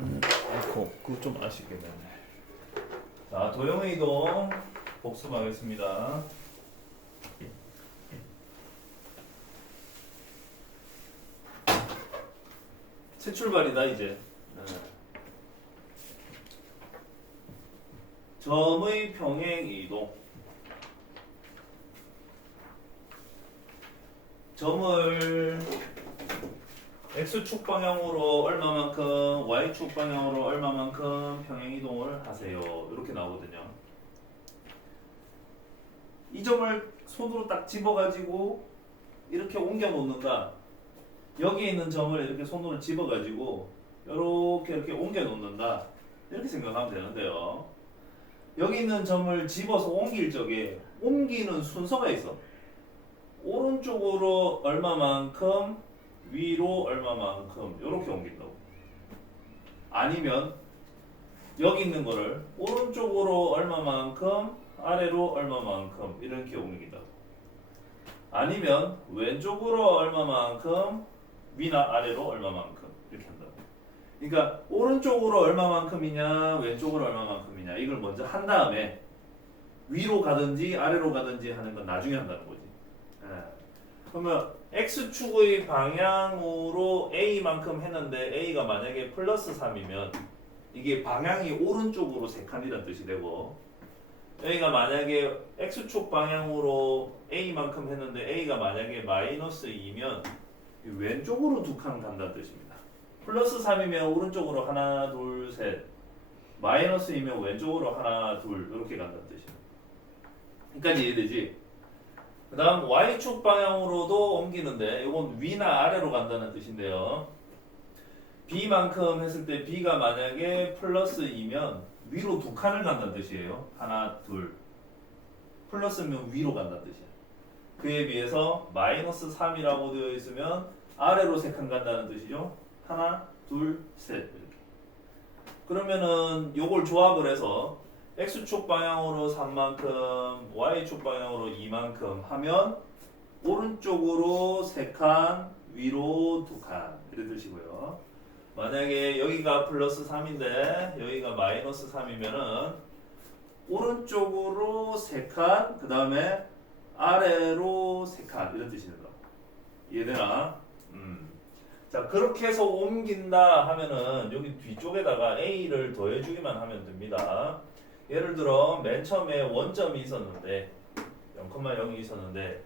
그거 좀 아쉽겠네. 자, 도형의 이동 복습하겠습니다. 새 출발이다 이제. 점의 평행 이동. 점을 x축 방향으로 얼마만큼, y축 방향으로 얼마만큼 평행 이동을 하세요. 이렇게 나오거든요. 이 점을 손으로 딱 집어가지고 이렇게 옮겨 놓는다. 여기 있는 점을 이렇게 손으로 집어가지고 이렇게 옮겨 놓는다. 이렇게 생각하면 되는데요. 여기 있는 점을 집어서 옮길 적에 옮기는 순서가 있어. 오른쪽으로 얼마만큼, 위로 얼마만큼 이렇게 옮긴다고. 아니면 여기 있는 거를 오른쪽으로 얼마만큼, 아래로 얼마만큼 이렇게 옮긴다고. 아니면 왼쪽으로 얼마만큼, 위나 아래로 얼마만큼 이렇게 한다고. 그러니까 오른쪽으로 얼마만큼이냐, 왼쪽으로 얼마만큼이냐 이걸 먼저 한 다음에 위로 가든지 아래로 가든지 하는 건 나중에 한다는 거지. 그러면 x축의 방향으로 a만큼 했는데 a가 만약에 플러스 3이면 이게 방향이 오른쪽으로 3칸이라는 뜻이 되고, a가 만약에 x축 방향으로 a만큼 했는데 a가 만약에 마이너스 2면 왼쪽으로 2칸 간다는 뜻입니다. 플러스 3이면 오른쪽으로 하나 둘 셋, 마이너스 2면 왼쪽으로 하나 둘 이렇게 간다는 뜻이에요. 여기까지 이해되지? 그 다음 y축 방향으로도 옮기는데 이건 위나 아래로 간다는 뜻인데요. b만큼 했을 때 b가 만약에 플러스 2면 위로 2칸을 간다는 뜻이에요. 하나 둘. 플러스면 위로 간다는 뜻이야. 그에 비해서 마이너스 3이라고 되어 있으면 아래로 3칸 간다는 뜻이죠. 하나 둘 셋 이렇게. 그러면은 요걸 조합을 해서 x축 방향으로 3만큼, y축 방향으로 2만큼 하면 오른쪽으로 3칸, 위로 2칸 이런 뜻이고요. 만약에 여기가 플러스 3인데 여기가 마이너스 3이면은 오른쪽으로 3칸, 그 다음에 아래로 3칸 이런 뜻이 된다. 이해되나? 자, 그렇게 해서 옮긴다 하면은 여기 뒤쪽에다가 a를 더해주기만 하면 됩니다. 예를 들어 맨 처음에 원점이 있었는데 0,0이 있었는데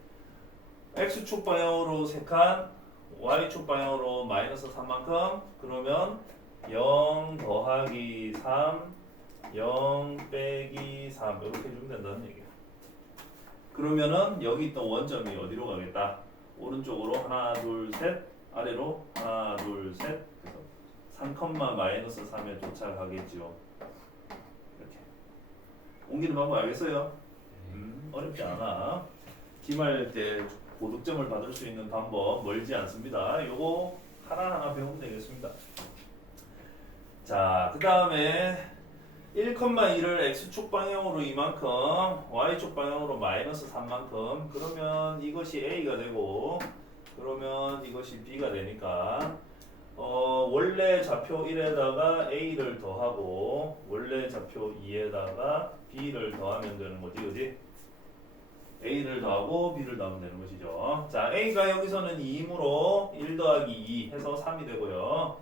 x축 방향으로 3칸, y축 방향으로 마이너스 3만큼, 그러면 0 더하기 3, 0 빼기 3 이렇게 해주면 된다는 얘기야. 그러면은 여기 있던 원점이 어디로 가겠다? 오른쪽으로 하나 둘 셋, 아래로 하나 둘 셋, 그래서 3, 마이너스 3에 도착하겠지요. 옮기는 방법 알겠어요? 어렵지 않아. 기말 때 고득점을 받을 수 있는 방법 멀지 않습니다. 요거 하나하나 배우면 되겠습니다. 자, 그 다음에 1,2를 x축 방향으로 이만큼, y축 방향으로 마이너스 3만큼, 그러면 이것이 a가 되고, 그러면 이것이 b가 되니까 원래 좌표 1에다가 a를 더하고 원래 좌표 2에다가 b를 더하면 되는 거지, 그지? a를 더하고 b를 더하면 되는 것이죠. 자, a가 여기서는 2이므로 1 더하기 2 해서 3이 되고요.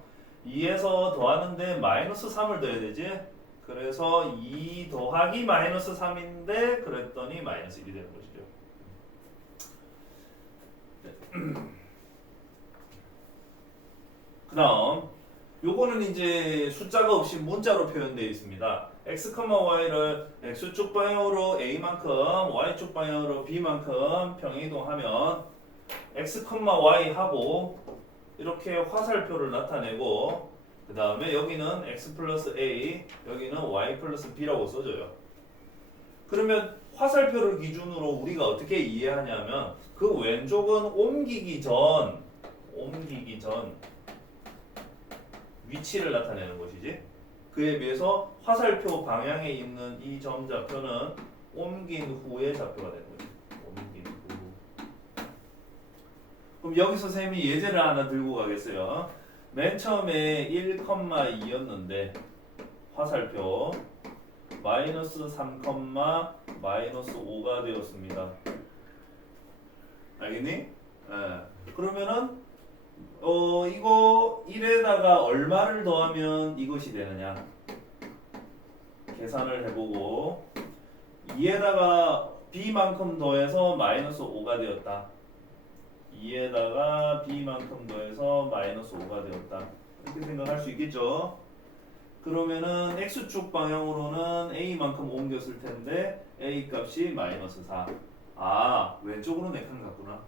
2에서 더하는데 마이너스 3을 더해야 되지? 그래서 2 더하기 마이너스 3인데 그랬더니 마이너스 1이 되는 것이죠. 그 다음 요거는 이제 숫자가 없이 문자로 표현되어 있습니다. x, y를 x축 방향으로 a만큼, y축 방향으로 b만큼 평행이동하면 x, y 하고 이렇게 화살표를 나타내고, 그 다음에 여기는 x 플러스 a, 여기는 y 플러스 b라고 써줘요. 그러면 화살표를 기준으로 우리가 어떻게 이해하냐면 그 왼쪽은 옮기기 전 위치를 나타내는 것이지. 그에 비해서 화살표 방향에 있는 이 점 좌표는 옮긴 후의 좌표가 되는 거지. 옮긴 후. 그럼 여기서 쌤이 예제를 하나 들고 가겠어요. 맨 처음에 1,2였는데 화살표 마이너스 3, 마이너스 5가 되었습니다. 알겠니? 그러면은 이거 1에다가 얼마를 더하면 이것이 되느냐 계산을 해보고 2에다가 b만큼 더해서 마이너스 5가 되었다. 2에다가 b만큼 더해서 마이너스 5가 되었다. 이렇게 생각할 수 있겠죠? 그러면은 x축 방향으로는 a만큼 옮겼을 텐데 a 값이 마이너스 4. 아, 왼쪽으로 4칸 같구나.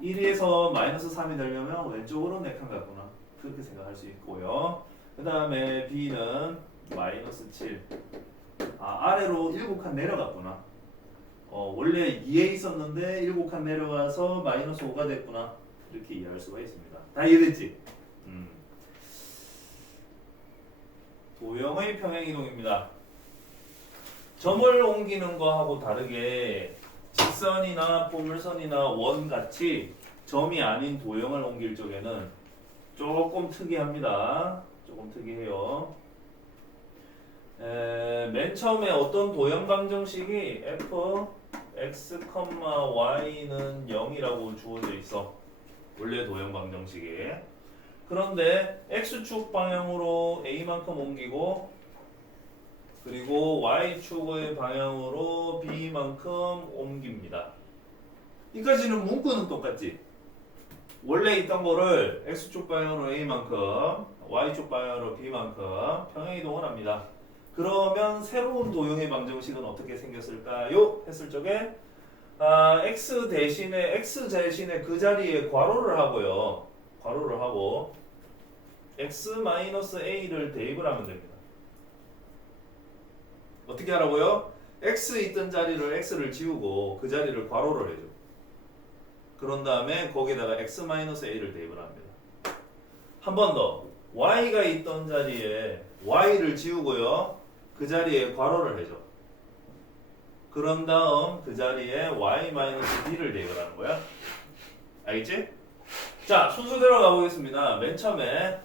1에서 마이너스 3이 되려면 왼쪽으로 4칸 같구나. 그렇게 생각할 수 있고요. 그 다음에 b는 마이너스 7. 아, 아래로 7칸 내려갔구나. 원래 2에 있었는데 7칸 내려가서 마이너스 5가 됐구나. 이렇게 이해할 수가 있습니다. 다 이해됐지? 도형의 평행이동입니다. 점을 옮기는 거하고 다르게 직선이나 포물선이나 원 같이 점이 아닌 도형을 옮길 적에는 조금 특이합니다. 조금 특이해요. 맨 처음에 어떤 도형 방정식이 f x, y는 0이라고 주어져 있어. 원래 도형 방정식이. 그런데 x축 방향으로 a만큼 옮기고 그리고 y축의 방향으로 b만큼 옮깁니다. 이까지는 문구는 똑같지. 원래 있던 거를 x축 방향으로 a만큼 y축 방향으로 b만큼 평행이동을 합니다. 그러면 새로운 도형의 방정식은 어떻게 생겼을까요? 했을 적에 x 대신에 그 자리에 괄호를 하고요. 괄호를 하고 x-a를 대입을 하면 됩니다. 어떻게 하라고요? x 있던 자리를 x를 지우고 그 자리를 괄호를 해줘. 그런 다음에 거기다가 x-a를 대입을 합니다. 한 번 더. y가 있던 자리에 y를 지우고요. 그 자리에 괄호를 해줘. 그런 다음 그 자리에 y-b를 대입을 하는 거야. 알겠지? 자, 순서대로 가보겠습니다. 맨 처음에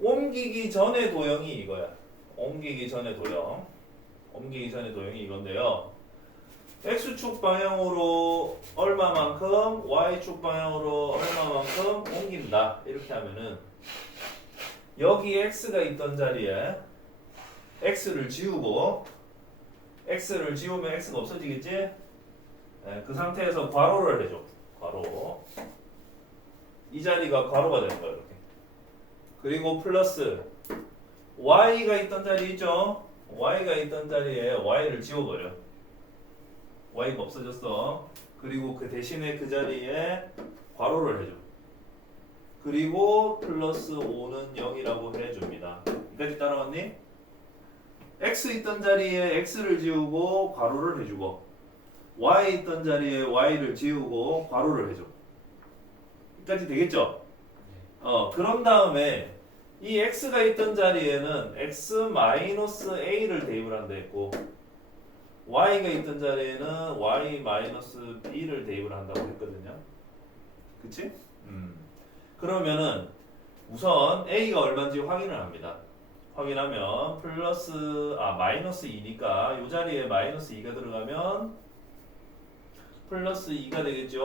옮기기 전의 도형이 이거야. 옮기기 전의 도형. 옮기기 전의 도형이 이건데요. x축 방향으로 얼마만큼, y축 방향으로 얼마만큼 옮긴다. 이렇게 하면은 여기 x가 있던 자리에 x를 지우고 x를 지우면 x가 없어지겠지? 네, 그 상태에서 괄호를 해줘. 괄호. 이 자리가 괄호가 되는 거야. 이렇게. 그리고 플러스 y가 있던 자리 있죠? y가 있던 자리에 y를 지워버려. y가 없어졌어. 그리고 그 대신에 그 자리에 괄호를 해줘. 그리고 플러스 5는 0이라고 해줍니다. 여기까지 따라왔니? x 있던 자리에 x를 지우고 괄호를 해주고 y 있던 자리에 y를 지우고 괄호를 해줘. 여기까지 되겠죠? 그런 다음에 이 x가 있던 자리에는 x-a를 대입을 한다 했고 y가 있던 자리에는 y-b를 대입을 한다고 했거든요. 그치? 그러면은 우선 a가 얼마인지 확인을 합니다. 확인하면 마이너스 2니까 이 자리에 마이너스 2가 들어가면 플러스 2가 되겠죠.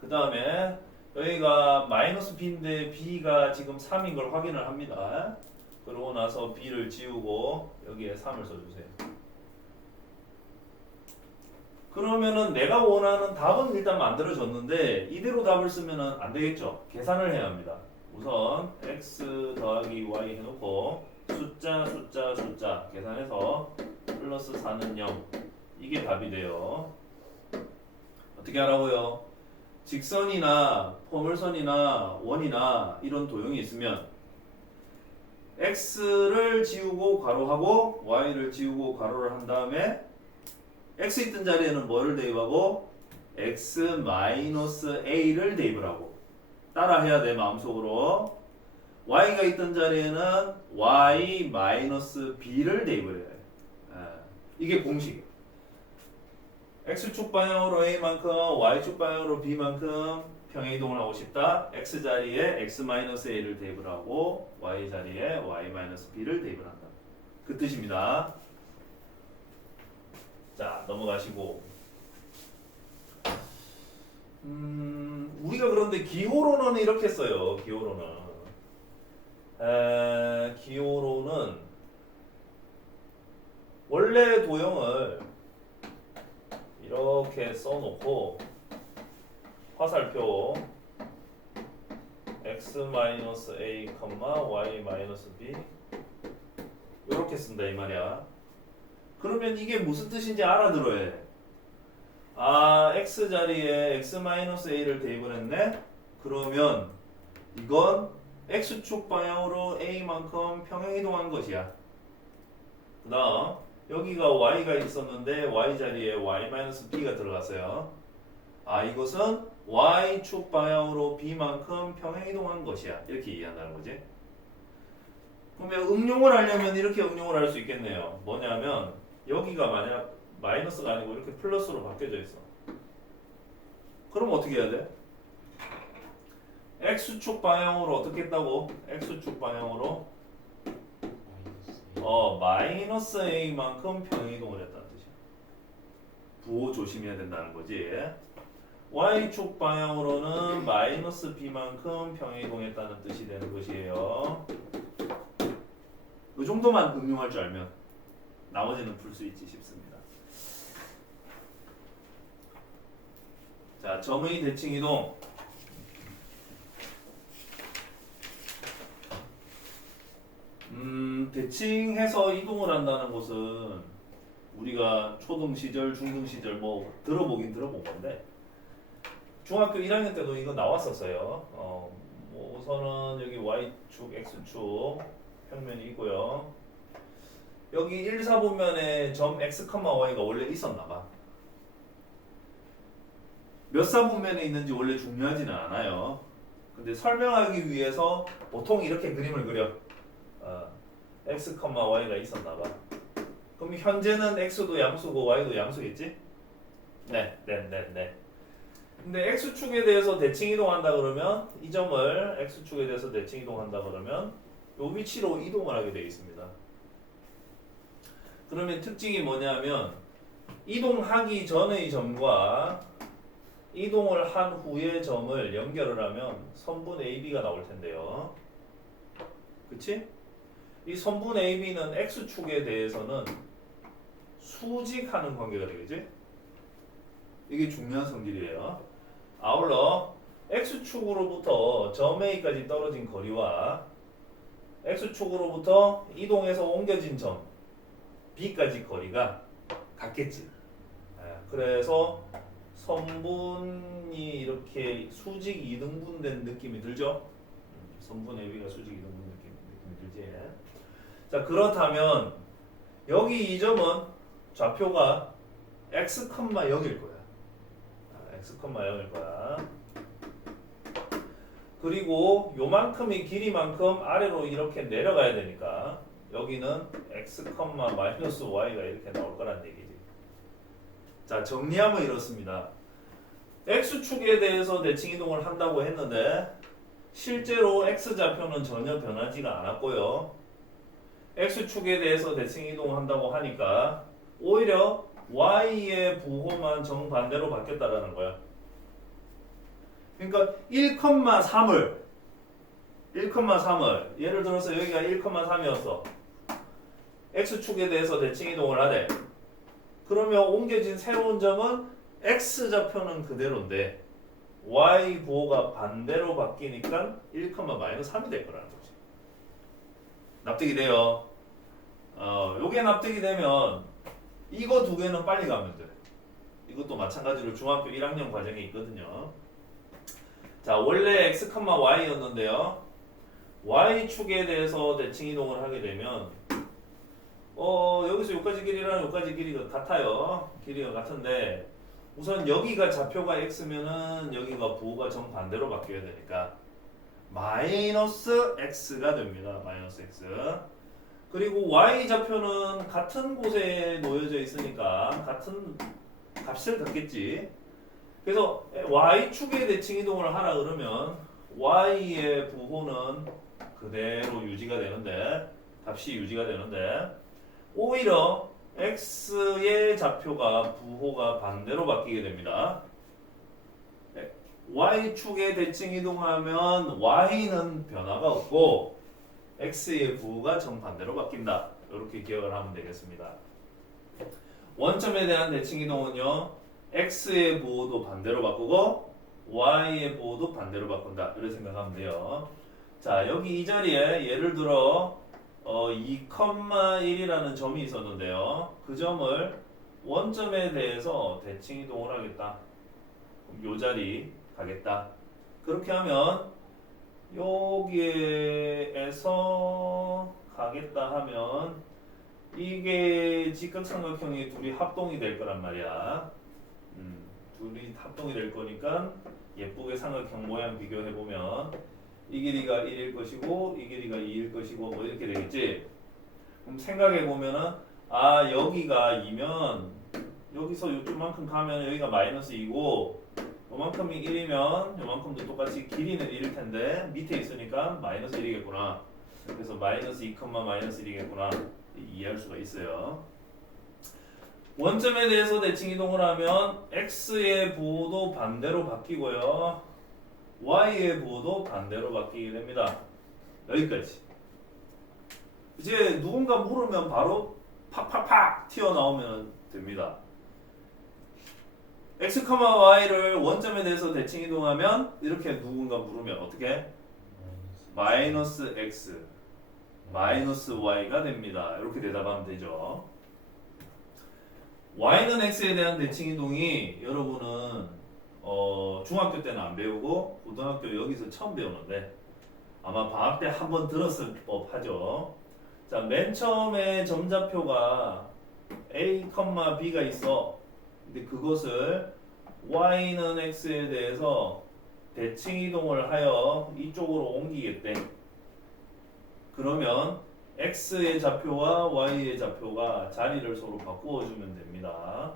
그 다음에 여기가 마이너스 b인데 b가 지금 3인 걸 확인을 합니다. 그러고 나서 b를 지우고 여기에 3을 써주세요. 그러면은 내가 원하는 답은 일단 만들어졌는데 이대로 답을 쓰면은 안 되겠죠. 계산을 해야 합니다. 우선 x 더하기 y 해놓고 숫자 계산해서 플러스 4는 0 이게 답이 돼요. 어떻게 하라고요? 직선이나 포물선이나 원이나 이런 도형이 있으면 x를 지우고 괄호하고 y를 지우고 괄호를 한 다음에 x 있던 자리에는 뭐를 대입하고 x-a를 대입을 하고 따라 해야 돼 마음속으로. y가 있던 자리에는 y-b를 대입을 해야 돼. 이게 공식이에요. x축 방향으로 a만큼 y축 방향으로 b만큼 평행 이동을 하고 싶다. x 자리에 x-a를 대입을 하고 y 자리에 y-b를 대입을 한다. 그 뜻입니다. 자, 넘어가시고. 우리가 그런데 기호로는 이렇게 써요. 기호로는 원래 도형을 이렇게 써놓고 화살표 x-a, y-b 이렇게 쓴다 이 말이야. 그러면 이게 무슨 뜻인지 알아들어야 해. 아, x 자리에 x-a를 대입을 했네? 그러면 이건 x축 방향으로 a만큼 평행이동한 것이야. 그 다음 여기가 y가 있었는데 y 자리에 y-b가 들어갔어요. 아, 이것은 y축 방향으로 b만큼 평행이동한 것이야. 이렇게 이해한다는 거지. 그러면 응용을 하려면 이렇게 응용을 할 수 있겠네요. 뭐냐면 여기가 만약 마이너스가 아니고 이렇게 플러스로 바뀌어져 있어. 그럼 어떻게 해야 돼? x축 방향으로 어떻게 했다고? x축 방향으로 마이너스 a만큼 평행이동을 했다는 뜻이야. 부호 조심해야 된다는 거지. y축 방향으로는 마이너스 b만큼 평행이동했다는 뜻이 되는 것이에요. 이 정도만 응용할 줄 알면 나머지는 풀 수 있지 싶습니다. 자, 점의 대칭 이동. 대칭해서 이동을 한다는 것은 우리가 초등 시절, 중등 시절 뭐 들어보긴 들어본 건데 중학교 1학년 때도 이거 나왔었어요. 뭐 우선은 여기 y축, x축 평면이 있고요. 여기 1, 4분면에 점 x, y가 원래 있었나 봐. 몇 사분면에 있는지 원래 중요하지는 않아요. 근데 설명하기 위해서 보통 이렇게 그림을 그려. x, y가 있었나 봐. 그럼 현재는 x도 양수고 y도 양수겠지? 네. 근데 x축에 대해서 대칭 이동한다 그러면 이 점을 x축에 대해서 대칭 이동한다 그러면 이 위치로 이동을 하게 되어 있습니다. 그러면 특징이 뭐냐면 이동하기 전의 점과 이동을 한 후의 점을 연결을 하면 선분 AB가 나올 텐데요. 그치? 이 선분 AB는 x축에 대해서는 수직하는 관계가 되겠지? 이게 중요한 성질이에요. 아울러 x축으로부터 점 A까지 떨어진 거리와 x축으로부터 이동해서 옮겨진 점 B까지 거리가 같겠지. 그래서 선분이 이렇게 수직 이등분된 느낌이 들죠? 선분 AB가 수직 이등분 느낌이 들지? 자, 그렇다면 여기 이 점은 좌표가 x, 0일 거야. x, 0일 거야. 그리고 요만큼이 길이만큼 아래로 이렇게 내려가야 되니까 여기는 x, 마이너스 y가 이렇게 나올 거란 얘기지. 자, 정리하면 이렇습니다. x축에 대해서 대칭 이동을 한다고 했는데 실제로 x좌표는 전혀 변하지가 않았고요. x축에 대해서 대칭 이동한다고 하니까 오히려 y의 부호만 정반대로 바뀌었다라는 거야. 그러니까 1,3을 예를 들어서 여기가 1,3이었어. x축에 대해서 대칭 이동을 하되 그러면 옮겨진 새로운 점은 x좌표는 그대로인데 y 부호가 반대로 바뀌니까 1,-3이 될 거라는 거지. 납득이 돼요? 요게 납득이 되면 이거 두 개는 빨리 가면 돼. 이것도 마찬가지로 중학교 1학년 과정에 있거든요. 자, 원래 x, y였는데요. y축에 대해서 대칭 이동을 하게 되면 여기서 여기까지 길이랑 여기까지 길이가 같아요. 길이가 같은데 우선 여기가 좌표가 x면은 여기가 부호가 정반대로 바뀌어야 되니까 마이너스 x가 됩니다. 마이너스 x. 그리고 y 좌표는 같은 곳에 놓여져 있으니까 같은 값을 갖겠지. 그래서 y축의 대칭 이동을 하라 그러면 y의 부호는 그대로 유지가 되는데 값이 유지가 되는데 오히려 x의 좌표가 부호가 반대로 바뀌게 됩니다. y축의 대칭 이동하면 y는 변화가 없고 x의 부호가 정반대로 바뀐다. 이렇게 기억을 하면 되겠습니다. 원점에 대한 대칭 이동은요, x의 부호도 반대로 바꾸고 y의 부호도 반대로 바꾼다. 이렇게 생각하면 돼요. 자, 여기 이 자리에 예를 들어 2,1이라는 점이 있었는데요. 그 점을 원점에 대해서 대칭 이동을 하겠다. 그럼 이 자리 가겠다. 그렇게 하면 여기에서 가겠다 하면 이게 직각삼각형이 둘이 합동이 될 거란 말이야. 둘이 합동이 될 거니까 예쁘게 삼각형 모양 비교해 보면 이 길이가 1일 것이고 이 길이가 2일 것이고 뭐 이렇게 되겠지. 그럼 생각해 보면은 아 여기가 2면 여기서 요쯤만큼 가면 여기가 마이너스 2고 요만큼이 1이면 요만큼도 똑같이 길이는 1일 텐데 밑에 있으니까 마이너스 1이겠구나. 그래서 마이너스 2, 마이너스 1이겠구나. 이해할 수가 있어요. 원점에 대해서 대칭 이동을 하면 x의 부호도 반대로 바뀌고요. y의 부호도 반대로 바뀌게 됩니다. 여기까지. 이제 누군가 물으면 바로 팍팍팍 튀어나오면 됩니다. x, y를 원점에 대해서 대칭 이동하면 이렇게 누군가 물으면 어떻게? 마이너스 x, 마이너스 y가 됩니다. 이렇게 대답하면 되죠. y는 x에 대한 대칭 이동이 여러분은 중학교 때는 안 배우고 고등학교 여기서 처음 배우는데 아마 방학 때 한번 들었을 법하죠. 자, 맨 처음에 점좌표가 a, b가 있어. 근데 그것을 y는 x에 대해서 대칭 이동을 하여 이쪽으로 옮기겠대. 그러면 x의 좌표와 y의 좌표가 자리를 서로 바꾸어주면 됩니다.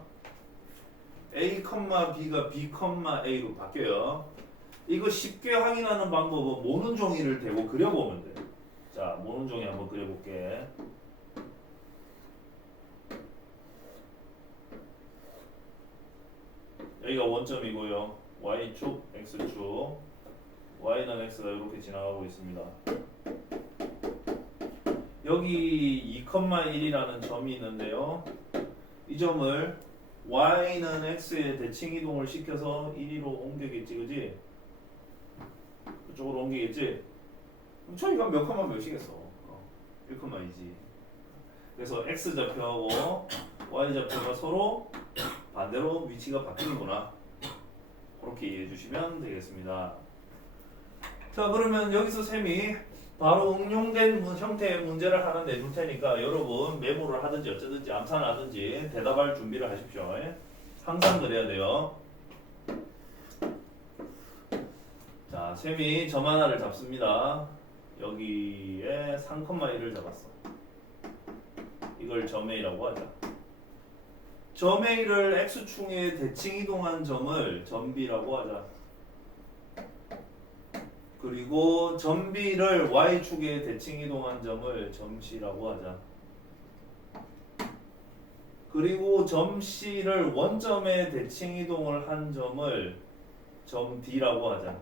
a, b가 b, a로 바뀌어요. 이거 쉽게 확인하는 방법은 모는 종이를 대고 그려보면 돼. 자, 모는 종이 한번 그려볼게. 여기가 원점이고요. y축, x축. y는 x가 이렇게 지나가고 있습니다. 여기 2,1이라는 점이 있는데요. 이 점을 y는 x에 대칭 이동을 시켜서 1위로 옮기겠지, 그지? 이쪽으로 옮기겠지? 그럼 저희가 몇 컴마 몇이겠어? 1,2지. 그래서 x 좌표하고 y 좌표가 서로 반대로 위치가 바뀌는구나. 그렇게 이해해 주시면 되겠습니다. 자, 그러면 여기서 쌤이 바로 응용된 형태의 문제를 하나 내줄 테니까 여러분 메모를 하든지 어쩌든지 암산을 하든지 대답할 준비를 하십시오. 항상 그래야 돼요. 자, 쌤이 점 하나를 잡습니다. 여기에 3,1을 잡았어. 이걸 점 A라고 하자. 점 A를 X축에 대칭 이동한 점을 점 B라고 하자. 그리고 점 B를 Y축에 대칭 이동한 점을 점 C라고 하자. 그리고 점 C를 원점에 대칭 이동을 한 점을 점 D라고 하자.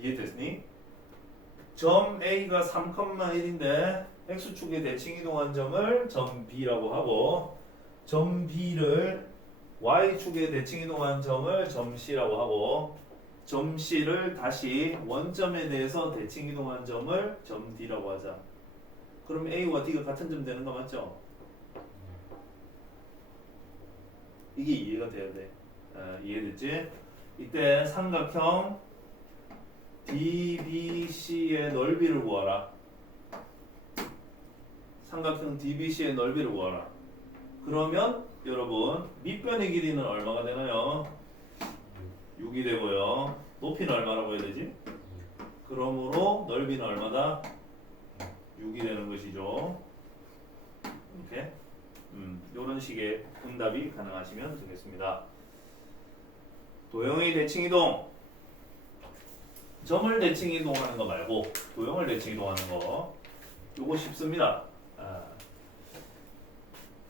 이해됐니? 점 A가 3,1인데 X축에 대칭 이동한 점을 점 B라고 하고 점 B를 Y축에 대칭 이동한 점을 점 C라고 하고 점 C를 다시 원점에 대해서 대칭 이동한 점을 점 D라고 하자. 그럼 A와 D가 같은 점 되는 거 맞죠? 이게 이해가 돼야 돼. 이해됐지? 이때 삼각형 DBC의 넓이를 구하라. 삼각형 DBC의 넓이를 구하라. 그러면 여러분 밑변의 길이는 얼마가 되나요? 6이 되고요. 높이는 얼마라고 해야 되지? 그러므로 넓이는 얼마다? 6이 되는 것이죠. 이렇게. 이런 식의 응답이 가능하시면 되겠습니다. 도형의 대칭 이동. 점을 대칭 이동하는 거 말고 도형을 대칭 이동하는 거 요거 쉽습니다.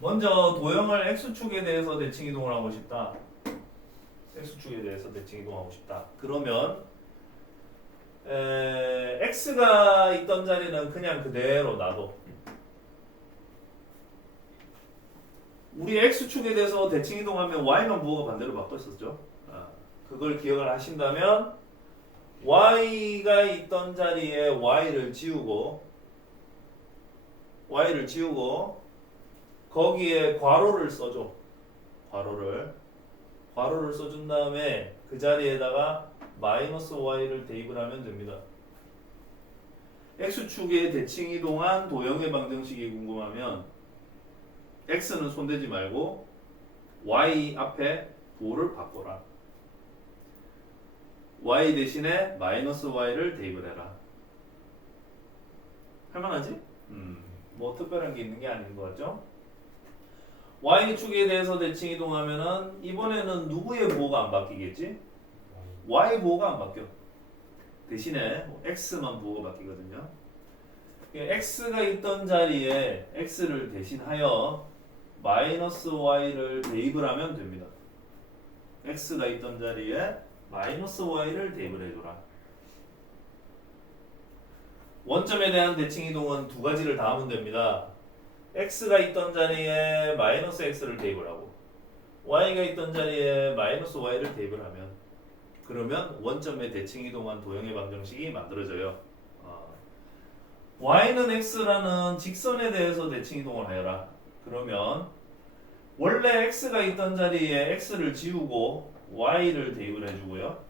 먼저 도형을 x축에 대해서 대칭 이동을 하고 싶다. x축에 대해서 대칭 이동하고 싶다. 그러면 x가 있던 자리는 그냥 그대로 놔둬. 우리 x축에 대해서 대칭 이동하면 y만 부호가 반대로 바뀌었었죠. 그걸 기억을 하신다면 y가 있던 자리에 y를 지우고 거기에 괄호를 써줘. 괄호를 써준 다음에 그 자리에다가 마이너스 y를 대입을 하면 됩니다. x축에 대칭 이동한 도형의 방정식이 궁금하면 x는 손대지 말고 y 앞에 부호를 바꿔라. y 대신에 마이너스 y를 대입을 해라. 할만하지? 뭐 특별한 게 있는 게 아닌 것 같죠? y축에 대해서 대칭 이동하면은 이번에는 누구의 부호가 안 바뀌겠지? y 부호가 안 바뀌어. 대신에 x만 부호가 바뀌거든요. x가 있던 자리에 x를 대신하여 마이너스 y를 대입을 하면 됩니다. x가 있던 자리에 마이너스 y를 대입을 해줘라. 원점에 대한 대칭 이동은 두 가지를 다 하면 됩니다. x가 있던 자리에 마이너스 x를 대입을 하고 y가 있던 자리에 마이너스 y를 대입을 하면 그러면 원점에 대칭 이동한 도형의 방정식이 만들어져요. y는 x라는 직선에 대해서 대칭 이동을 하여라. 그러면 원래 x가 있던 자리에 x를 지우고 y를 대입을 해주고요.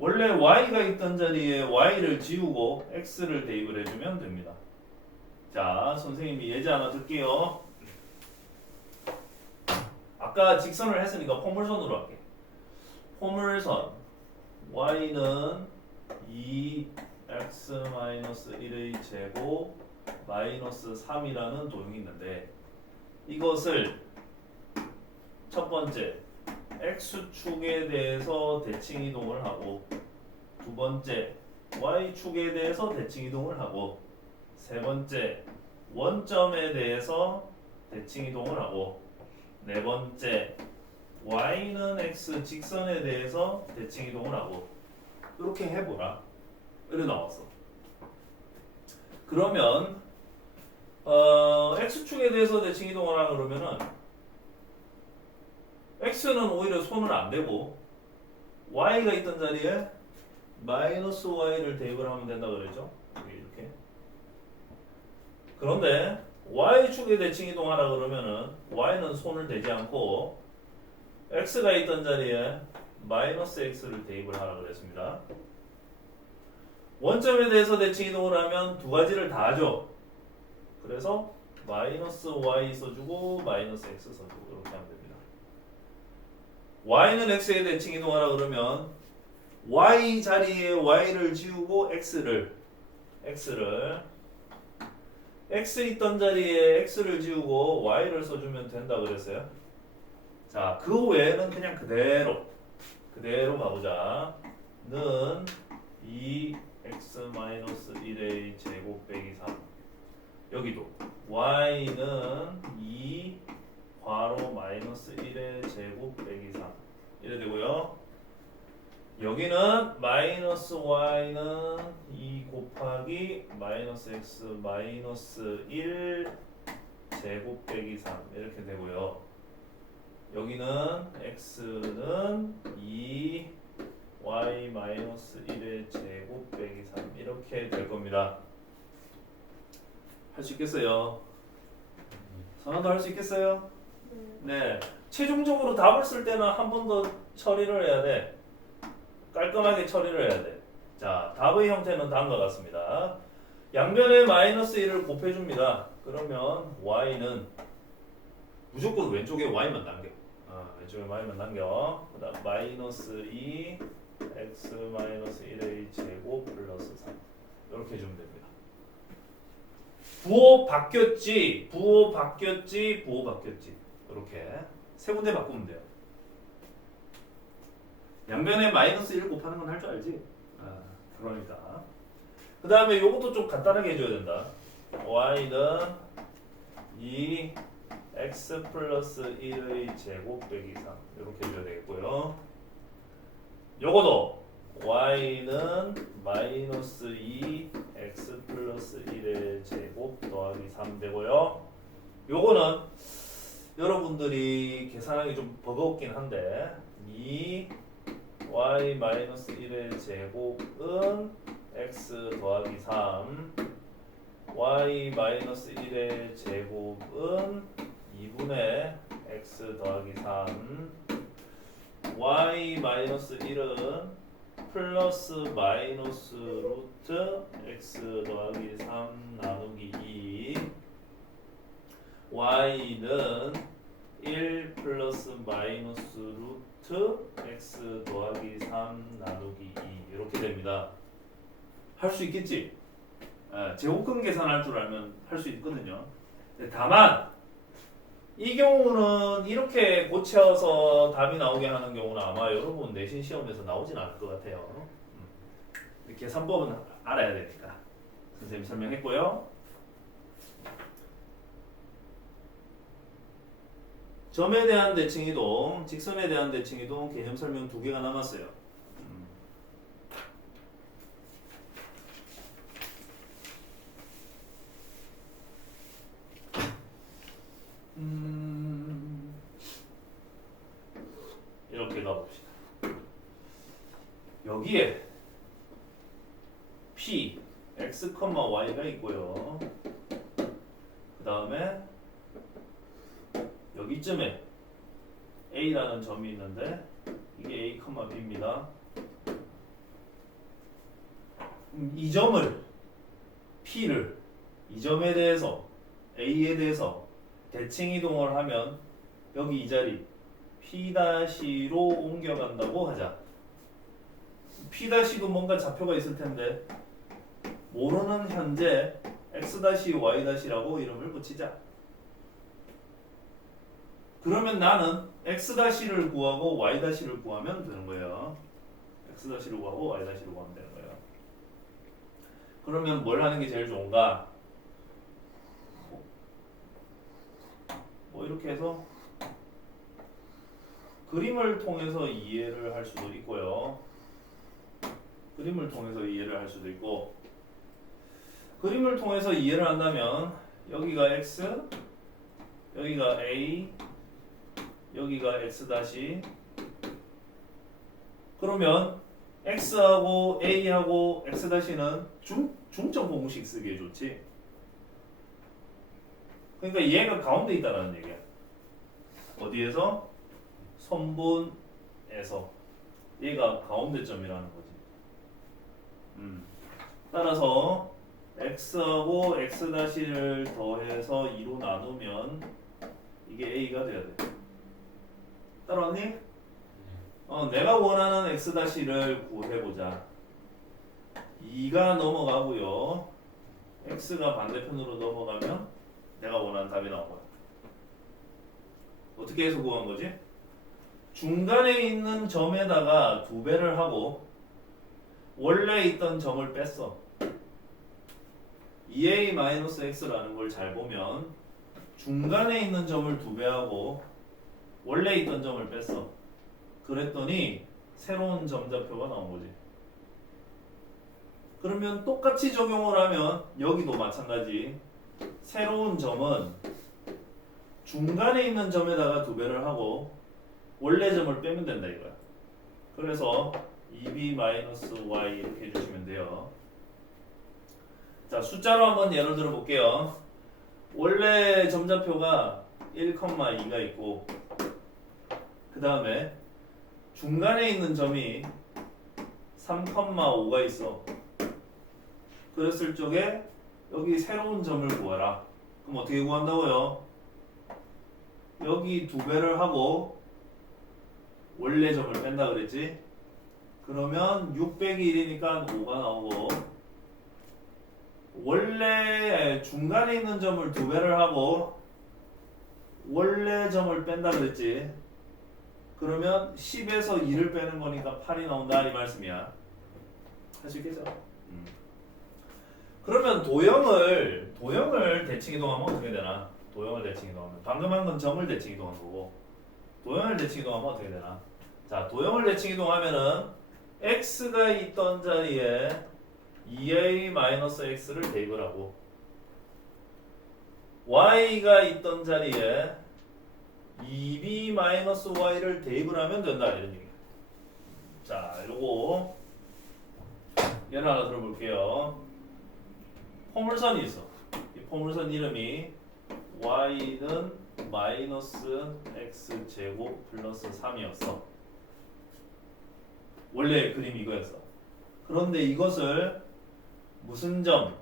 원래 y가 있던 자리에 y를 지우고 x를 대입을 해주면 됩니다. 자, 선생님이 예제 하나 들게요. 아까 직선을 했으니까 포물선으로 할게. 포물선 y는 2x-1의 제곱 마이너스 3이라는 도형이 있는데 이것을 첫 번째 x축에 대해서 대칭 이동을 하고 두 번째 y축에 대해서 대칭 이동을 하고 세 번째 원점에 대해서 대칭 이동을 하고 네 번째 y는 x 직선에 대해서 대칭 이동을 하고 이렇게 해보라. 이렇게 나왔어. 그러면 x축에 대해서 대칭 이동을 하라 그러면은 x는 오히려 손을 안 대고 y가 있던 자리에 마이너스 y를 대입을 하면 된다 그랬죠? 이렇게. 그런데 y축에 대칭 이동하라 그러면은 y는 손을 대지 않고 x가 있던 자리에 마이너스 x를 대입을 하라 그랬습니다. 원점에 대해서 대칭 이동을 하면 두 가지를 다 하죠. 그래서 마이너스 y 써주고 마이너스 x 써주고 이렇게 하면 됩니다. y는 x에 대칭 이동하라 그러면 y 자리에 y를 지우고 x를 x 있던 자리에 x를 지우고 y를 써주면 된다 그랬어요. 자, 그 외에는 그냥 그대로 가보자. 는 2x-1의 제곱 빼기 3 여기도 y는 2 괄호 마이너스 1의 제곱 빼기 3 이래 되고요. 여기는 마이너스 y는 2 곱하기 마이너스 x 마이너스 1 제곱 빼기 3 이렇게 되고요. 여기는 x는 2 y 마이너스 1의 제곱 빼기 3 이렇게 될 겁니다. 할 수 있겠어요? 선아도 할 수 있겠어요? 네. 최종적으로 답을 쓸 때는 한 번 더 처리를 해야 돼. 깔끔하게 처리를 해야 돼. 자, 답의 형태는 다음과 같습니다. 양변에 마이너스 1을 곱해줍니다. 그러면 y는 무조건 왼쪽에 y만 남겨. 왼쪽에 y만 남겨. 그 다음 마이너스 2 x 마이너스 1의 제곱 플러스 3 이렇게 해주면 됩니다. 부호 바뀌었지, 부호 바뀌었지, 부호 바뀌었지. 이렇게 세 군데 바꾸면 돼요. 양변에 마이너스 1 곱하는 건 할 줄 알지? 그러니까. 그 다음에 요것도 좀 간단하게 해줘야 된다. y는 2x 플러스 1의 제곱 빼기 3 이렇게 해줘야 되겠고요. 요거도 y는 마이너스 2x 플러스 1의 제곱 더하기 3 되고요. 요거는 여러분들이 계산하기 좀 버거웠긴 한데 2y 마이너스 1의 제곱은 x 더하기 3 y 마이너스 1의 제곱은 2분의 x 더하기 3 y 마이너스 1은 플러스 마이너스 루트 x 더하기 3 나누기 2 y는 1 플러스 마이너스 루트 x 더하기 3 나누기 2 이렇게 됩니다. 할 수 있겠지? 제곱근 계산할 줄 알면 할 수 있거든요. 다만 이 경우는 이렇게 고쳐서 답이 나오게 하는 경우는 아마 여러분 내신 시험에서 나오진 않을 것 같아요. 계산법은 알아야 되니까 선생님이 설명했고요. 점에 대한 대칭 이동, 직선에 대한 대칭 이동 개념 설명 2개가 남았어요. 이렇게 가봅시다. 여기에 p, x, y가 있고요. 그 다음에 여기쯤에 a라는 점이 있는데 이게 a, b입니다. 이 점을 p를 이 점에 대해서 a에 대해서 대칭 이동을 하면 여기 이 자리 P-로 옮겨간다고 하자. P-도 뭔가 좌표가 있을 텐데 모르는 현재 X-Y-라고 이름을 붙이자. 그러면 나는 X-를 구하고 Y-를 구하면 되는 거예요. X-를 구하고 Y-를 구하면 되는 거예요. 그러면 뭘 하는 게 제일 좋은가? 뭐 이렇게 해서 그림을 통해서 이해를 할 수도 있고요. 그림을 통해서 이해를 할 수도 있고 그림을 통해서 이해를 한다면 여기가 X, 여기가 A, 여기가 X-. 그러면 X하고 A하고 X-는 중점 공식 쓰기에 좋지. 그러니까 얘가 가운데 있다는 얘기야. 어디에서? 선분에서 얘가 가운데점이라는 거지. 따라서 x하고 x-를 더해서 2로 나누면 이게 a가 돼야 돼. 따라왔니? 내가 원하는 x-를 구해보자. 2가 넘어가고요. x가 반대편으로 넘어가면 내가 원하는 답이 나온 거야. 어떻게 해서 구한 거지? 중간에 있는 점에다가 2배를 하고 원래 있던 점을 뺐어. 2a-x라는 걸 잘 보면 중간에 있는 점을 2배하고 원래 있던 점을 뺐어. 그랬더니 새로운 점좌표가 나온 거지. 그러면 똑같이 적용을 하면 여기도 마찬가지. 새로운 점은 중간에 있는 점에다가 2배를 하고 원래 점을 빼면 된다 이거야. 그래서 2b-y 이렇게 해주시면 돼요. 자, 숫자로 한번 예를 들어 볼게요. 원래 점좌표가 1,2가 있고 그 다음에 중간에 있는 점이 3,5가 있어. 그랬을 적에 여기 새로운 점을 구하라. 그럼 어떻게 구한다고요? 여기 2배를 하고 원래 점을 뺀다 그랬지? 그러면 6 빼기 1이니까 5가 나오고 원래 중간에 있는 점을 2배를 하고 원래 점을 뺀다 그랬지. 그러면 10에서 2를 빼는 거니까 8이 나온다 이 말씀이야. 할 수 있겠죠? 그러면 도형을 대칭 이동하면 어떻게 되나? 도형을 대칭 이동하면 방금 한 건 점을 대칭 이동한 거고 도형을 대칭 이동하면 어떻게 되나? 자, 도형을 대칭 이동하면은 x가 있던 자리에 2a-x를 대입을 하고 y가 있던 자리에 2b-y를 대입을 하면 된다 이런 얘기야. 자, 요거 예를 하나 들어볼게요. 포물선이 있어. 이 포물선 이름이 y는 마이너스 x제곱 플러스 3이었어. 원래 그림이 이거였어. 그런데 이것을 무슨 점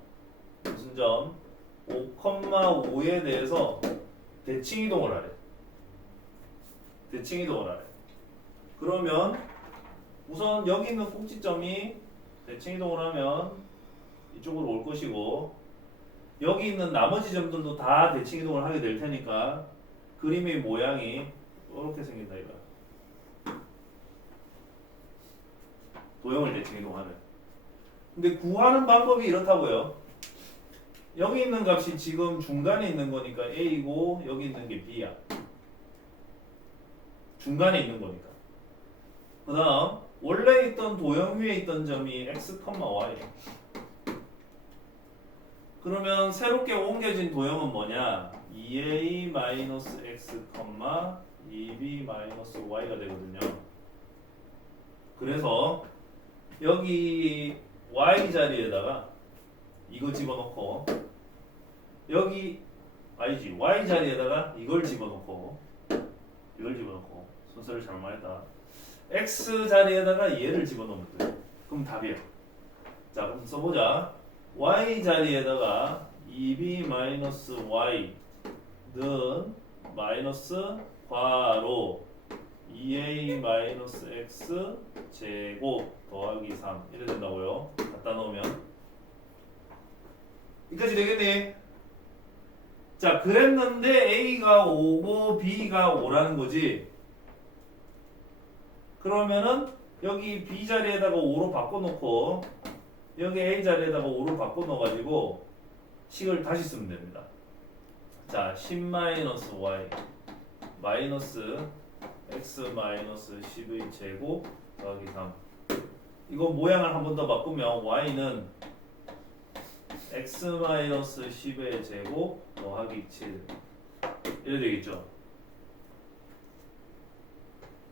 5,5에 대해서 대칭 이동을 하래. 대칭 이동을 하래. 그러면 우선 여기 있는 꼭지점이 대칭 이동을 하면 이쪽으로 올 것이고 여기 있는 나머지 점들도 다 대칭 이동을 하게 될 테니까 그림의 모양이 이렇게 생긴다 이거야. 도형을 대칭 이동하는. 근데 구하는 방법이 이렇다고요. 여기 있는 값이 지금 중간에 있는 거니까 A고 여기 있는 게 B야. 중간에 있는 거니까. 그 다음 원래 있던 도형 위에 있던 점이 x, y. 그러면 새롭게 옮겨진 도형은 뭐냐? 2a-x, 2b-y가 되거든요. 그래서 여기 y 자리에다가 이거 집어넣고 여기 아니지 y 자리에다가 이걸 집어넣고 순서를 잘못했다. x 자리에다가 얘를 집어넣으면 돼. 그럼 답이야. 자, 그럼 써보자. y 자리에다가 2b-y는 마이너스 괄호 2a-x 제곱 더하기 3 이래 된다고요. 갖다 놓으면 여기까지 되겠니? 자, 그랬는데 a가 5고 b가 5라는 거지. 그러면은 여기 b 자리에다가 5로 바꿔놓고 여기 a 자리에다가 5로 바꿔놓아가지고 식을 다시 쓰면 됩니다. 자, 10-y 마이너스 x 마이너스 10의 제곱 더하기 3. 이거 모양을 한 번 더 바꾸면 y는 x 마이너스 10의 제곱 더하기 7 이래 되겠죠.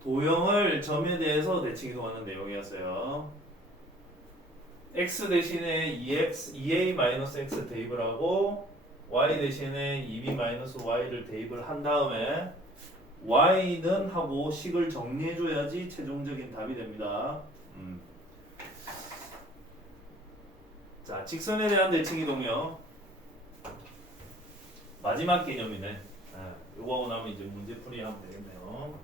도형을 점에 대해서 대칭 이동하는 내용이었어요. x 대신에 2a-x 대입을 하고 y 대신에 2b-y를 대입을 한 다음에 y는 하고 식을 정리해줘야지 최종적인 답이 됩니다. 자, 직선에 대한 대칭 이동이요. 마지막 개념이네. 요거 하고 나면 이제 문제풀이 하면 되겠네요.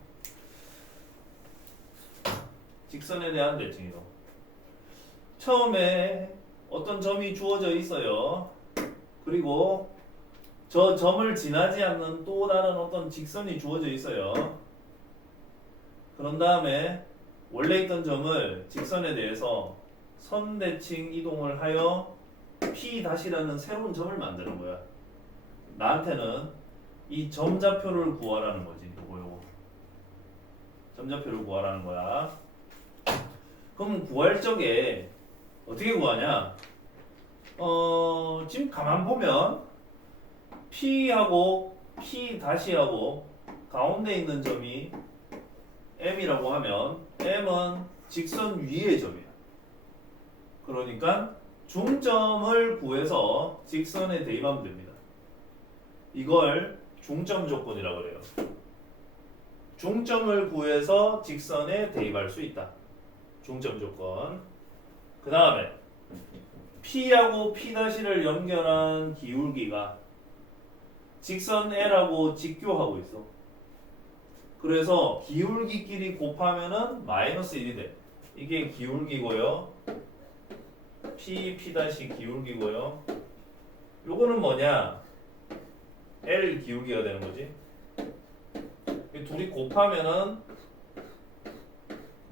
직선에 대한 대칭 이동. 처음에 어떤 점이 주어져 있어요. 그리고 저 점을 지나지 않는 또 다른 어떤 직선이 주어져 있어요. 그런 다음에 원래 있던 점을 직선에 대해서 선대칭 이동을 하여 P-라는 새로운 점을 만드는 거야. 나한테는 이 점좌표를 구하라는 거지. 요거. 점좌표를 구하라는 거야. 그럼 구할 적에 어떻게 구하냐? 지금 가만 보면 P하고 P-하고 가운데 있는 점이 M이라고 하면 M은 직선 위의 점이야. 그러니까 중점을 구해서 직선에 대입하면 됩니다. 이걸 중점 조건이라고 그래요. 중점을 구해서 직선에 대입할 수 있다. 중점 조건. 그 다음에 P하고 P-를 연결한 기울기가 직선 L하고 직교하고 있어. 그래서 기울기끼리 곱하면은 마이너스 1이 돼. 이게 기울기고요. P-P- 기울기고요. 요거는 뭐냐? L 기울기가 되는 거지. 이 둘이 곱하면은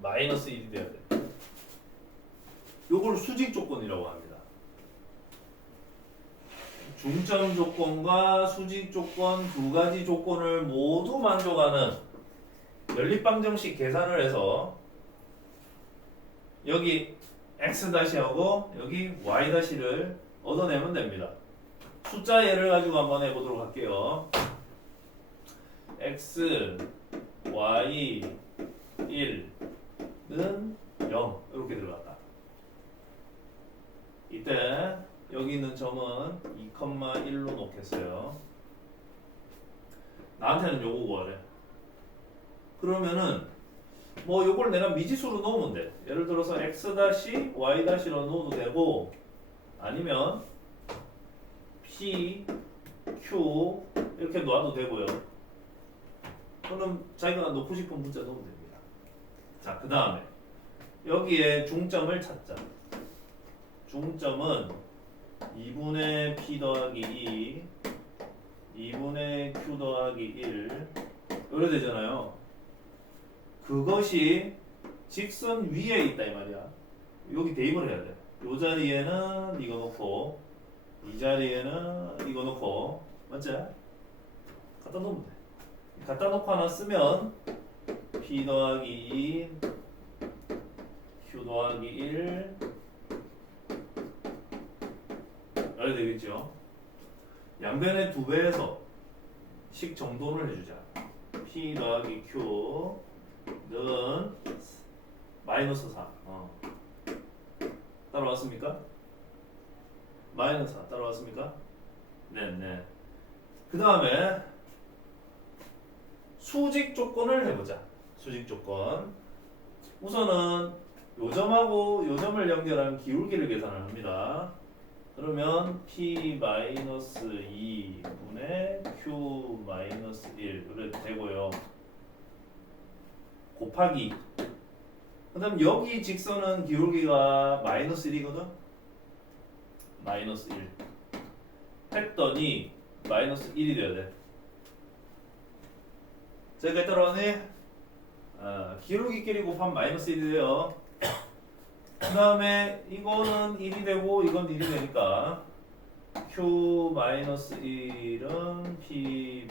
마이너스 1이 돼야 돼. 요걸 수직 조건이라고 합니다. 중점 조건과 수직 조건 두 가지 조건을 모두 만족하는 연립방정식 계산을 해서 여기 x-하고 여기 y-를 얻어내면 됩니다. 숫자 예를 가지고 한번 해보도록 할게요. x, y, 1는 0 이렇게 들어갔다. 이때 여기 있는 점은 2,1로 놓겠어요. 나한테는 요거 구하래. 그러면은 뭐 요걸 내가 미지수로 넣으면 돼. 예를 들어서 x-y-로 넣어도 되고 아니면 p, q 이렇게 놔도 되고요. 그럼 자기가 넣고 싶은 문자 넣으면 됩니다. 자, 그 다음에 여기에 중점을 찾자. 중점은 2분의 p 더하기 2 2분의 q 더하기 1 이래 되잖아요. 그것이 직선 위에 있다 이 말이야. 여기 대입을 해야 돼. 이 자리에는 이거 놓고 이 자리에는 이거 놓고 맞지? 갖다 놓으면 돼. 갖다 놓고 하나 쓰면 p 더하기 2 q 더하기 1 이래 되겠죠. 양변의 2배에서 식 정돈을 해주자. p 더하기 q는 마이너스 4 따라왔습니까? 마이너스 4 따라왔습니까? 네네. 그 다음에 수직 조건을 해보자. 수직 조건. 우선은 요 점하고 요 점을 연결한 기울기를 계산을 합니다. 그러면 p-2분의 q-1 이렇게 되고요. 곱하기. 그 다음 여기 직선은 기울기가 마이너스 1이거든? 마이너스 1 했더니 마이너스 1이 돼야 돼. 저기까지 따라오니? 기울기끼리 곱하면 마이너스 1이 돼요. 그 다음에 이거는 1이 되고 이건 1이 되니까 q-1은 p-2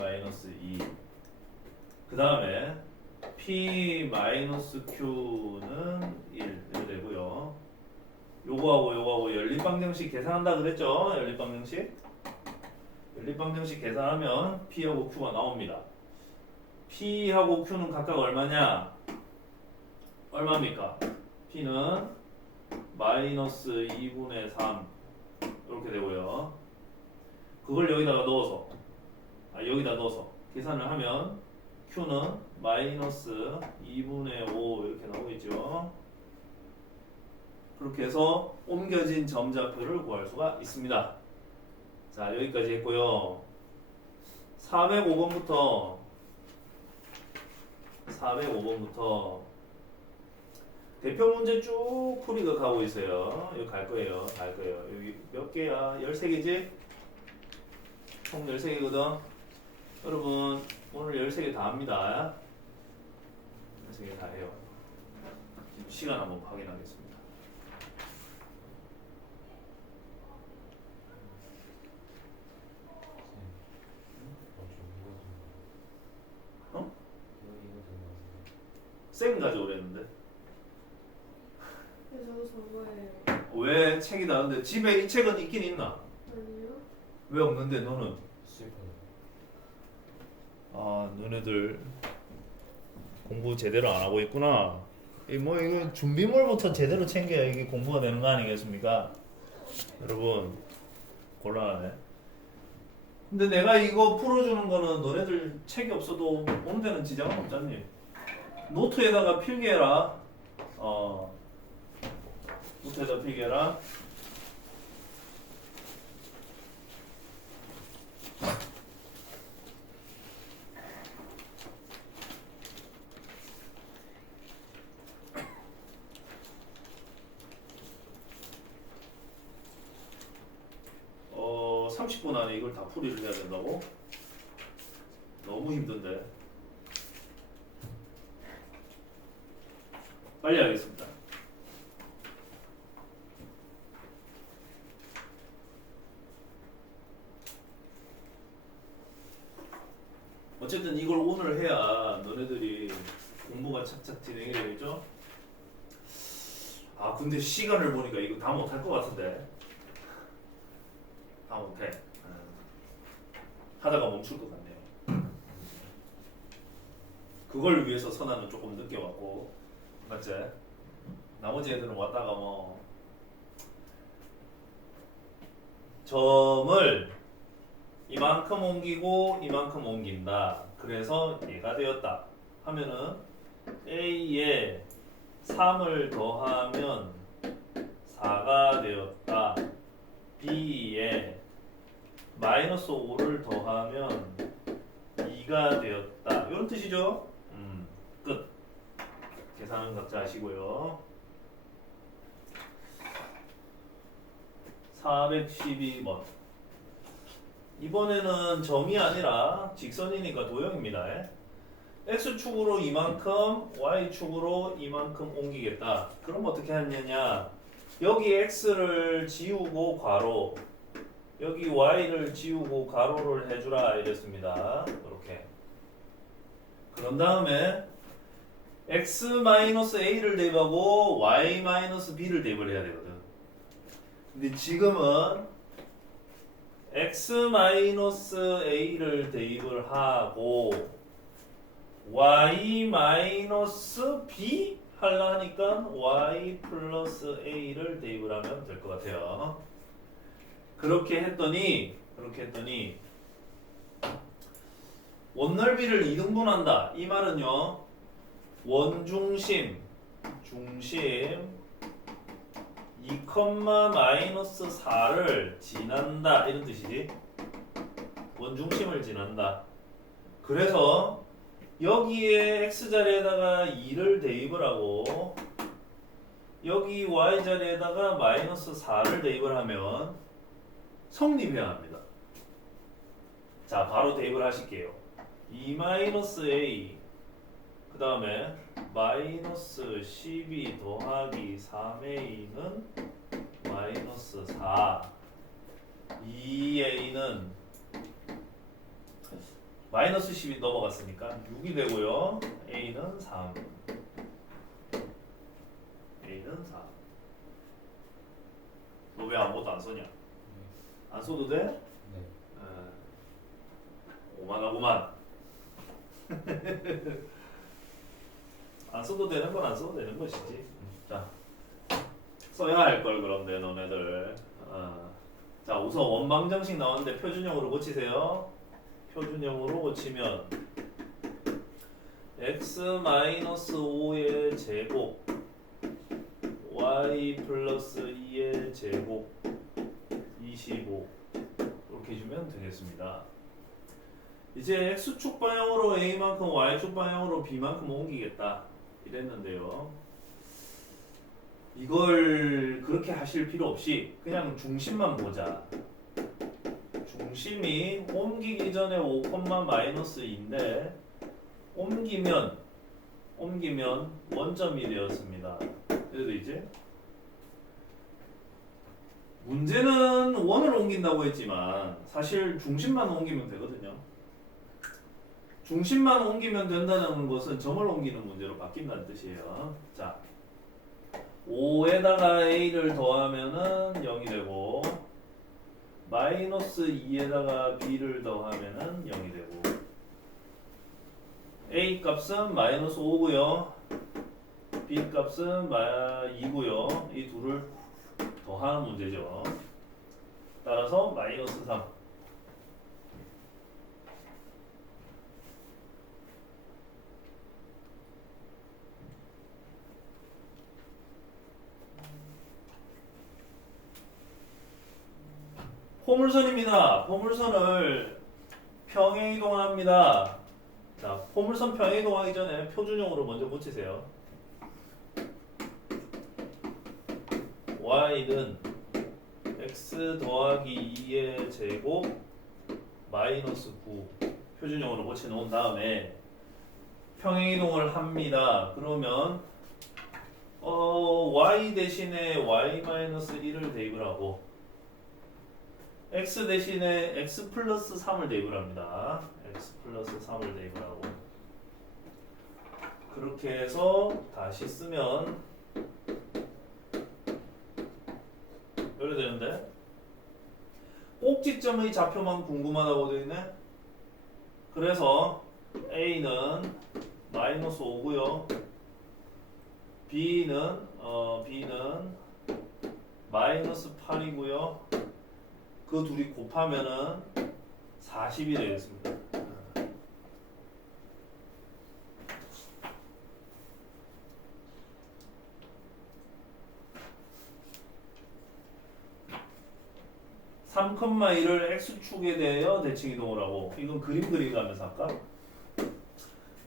그 다음에 p-q는 1 이렇게 되고요. 요거하고 연립방정식 계산한다 그랬죠? 연립방정식 계산하면 p하고 q가 나옵니다. p하고 q는 각각 얼마냐? 얼마입니까? p는 마이너스 2분의 3 이렇게 되고요. 그걸 여기다가 넣어서 계산을 하면 q는 마이너스 2분의 5 이렇게 나오겠죠. 그렇게 해서 옮겨진 점좌표를 구할 수가 있습니다. 자, 여기까지 했고요. 405번부터 대표 문제 쭉 풀이가 가고 있어요. 여기 갈 거예요. 여기 몇 개야? 13개지? 총 13개거든. 여러분 오늘 13개 다 합니다. 13개 다 해요. 시간 한번 확인하겠습니다. 쌤 가져오랬는데 저도 저거예요. 왜 책이 나는데 집에 이 책은 있긴 있나? 아니요? 왜 없는데 너는? 아 너네들 공부 제대로 안 하고 있구나. 뭐 이거 준비물부터 제대로 챙겨야 이게 공부가 되는 거 아니겠습니까? 여러분 곤란하네. 근데 내가 이거 풀어주는 거는 너네들 책이 없어도 보는 데는 지장은 없잖니. 노트에다가 필기해라. 노트에다 필기해라. 30분 안에 이걸 다 풀이를 해야 된다고? 너무 힘든데. 빨리 하겠습니다. 어쨌든 이걸 오늘 해야 너네들이 공부가 착착 진행이 되겠죠? 아 근데 시간을 보니까 이거 다 못할 것 같은데. 다 못해. 하다가 멈출 것 같네요. 그걸 위해서 선아는 조금 늦게 왔고, 맞지? 나머지 애들은 왔다가 뭐 점을 이만큼 옮기고 이만큼 옮긴다. 그래서 얘가 되었다 하면은 A에 3을 더하면 4가 되었다. B에 마이너스 5를 더하면 2가 되었다. 이런 뜻이죠? 끝. 계산은 각자 하시고요. 412번. 이번에는 점이 아니라 직선이니까 도형입니다. X축으로 이만큼, Y축으로 이만큼 옮기겠다. 그럼 어떻게 하느냐? 여기 X를 지우고 괄호, 여기 Y를 지우고 가로를 해주라 이랬습니다. 이렇게. 그런 다음에 X-A를 대입하고 Y-B를 대입을 해야 되거든. 근데 지금은 X-A를 대입을 하고 Y-B 하려 하니까 Y 플러스 A를 대입을 하면 될 것 같아요. 그렇게 했더니 원넓이를 2등분한다. 이 말은요, 원중심, 중심 2, 마이너스 4를 지난다 이런 뜻이지. 원중심을 지난다. 그래서 여기에 x자리에다가 2를 대입을 하고 여기 y자리에다가 마이너스 4를 대입을 하면 성립해야 합니다. 자, 바로 대입을 하실게요. 2 마이너스 a 그 다음에 마이너스 12 더하기 3a는 마이너스 4 2a는 마이너스 10이 넘어갔으니까 6이 되고요. a는 3 a는 4. 너 왜 아무것도 안 써냐? 안 써도 돼? 네. 오만하구만. 안 써도 되는 건 안 써도 되는 것이지. 자, 써야 할 걸 그런데 너네들. 자, 우선 원방정식 나왔는데 표준형으로 고치세요. 표준형으로 고치면 x-5의 제곱 y 플러스 2의 제곱 25 이렇게 해주면 되겠습니다. 이제 x축 방향으로 a만큼 y축 방향으로 b만큼 옮기겠다 이랬는데요. 이걸 그렇게 하실 필요 없이 그냥 중심만 보자. 중심이 옮기기 전에 5, 마이너스 2인데 옮기면 원점이 되었습니다. 그래도 이제 문제는 원을 옮긴다고 했지만 사실 중심만 옮기면 되거든요. 중심만 옮기면 된다는 것은 점을 옮기는 문제로 바뀐다는 뜻이에요. 자, 5에다가 a를 더하면은 0이 되고 마이너스 2에다가 b를 더하면은 0이 되고 a 값은 마이너스 5고요. b 값은 2고요. 이 둘을 더하는 문제죠. 따라서 마이너스 3. 포물선입니다. 포물선을 평행 이동합니다. 자, 포물선 평행 이동하기 전에 표준형으로 먼저 고치세요. y는 x 더하기 2의 제곱 마이너스 9 표준형으로 고쳐놓은 다음에 평행이동을 합니다. 그러면 y 대신에 y-1을 대입을 하고 x 대신에 x 플러스 3을 대입을 합니다. x 플러스 3을 대입을 하고 그렇게 해서 다시 쓰면 이래 되는데 꼭지점의 좌표만 궁금하다고 되어 있네. 그래서 A는 마이너스 5고요. B는 마이너스 8이고요. 그 둘이 곱하면은 40이 되겠습니다. 삼 3,1을 x축에 대하여 대칭 이동을 하고 이건 그림 그리가면서 할까?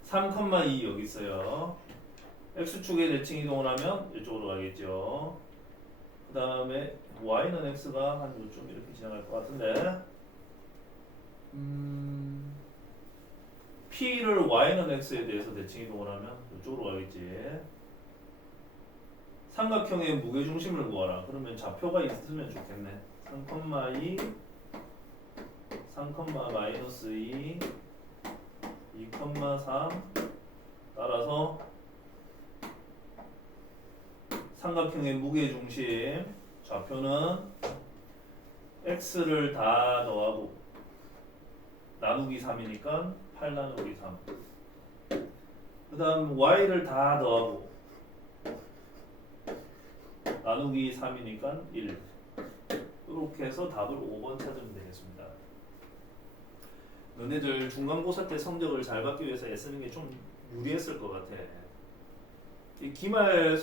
3,2 여기 있어요. x축에 대칭 이동을 하면 이쪽으로 가겠죠. 그 다음에 y는 x가 한 요쯤 이렇게 지나갈 것 같은데 p를 y는 x에 대해서 대칭 이동을 하면 이쪽으로 가겠지. 삼각형의 무게중심을 구하라. 그러면 좌표가 있으면 좋겠네. 3,2 3, 마이너스 2 2,3 따라서 삼각형의 무게중심 좌표는 x를 다 더하고 나누기 3이니까 8 나누기 3 그 다음 y를 다 더하고 나누기 3이니까 1 이렇게 해서 답을 5번 찾으면 되겠습니다. 너네들 중간고사 때 성적을 잘 받기 위해서 애쓰는 게 좀 유리했을 것 같아. 이 기말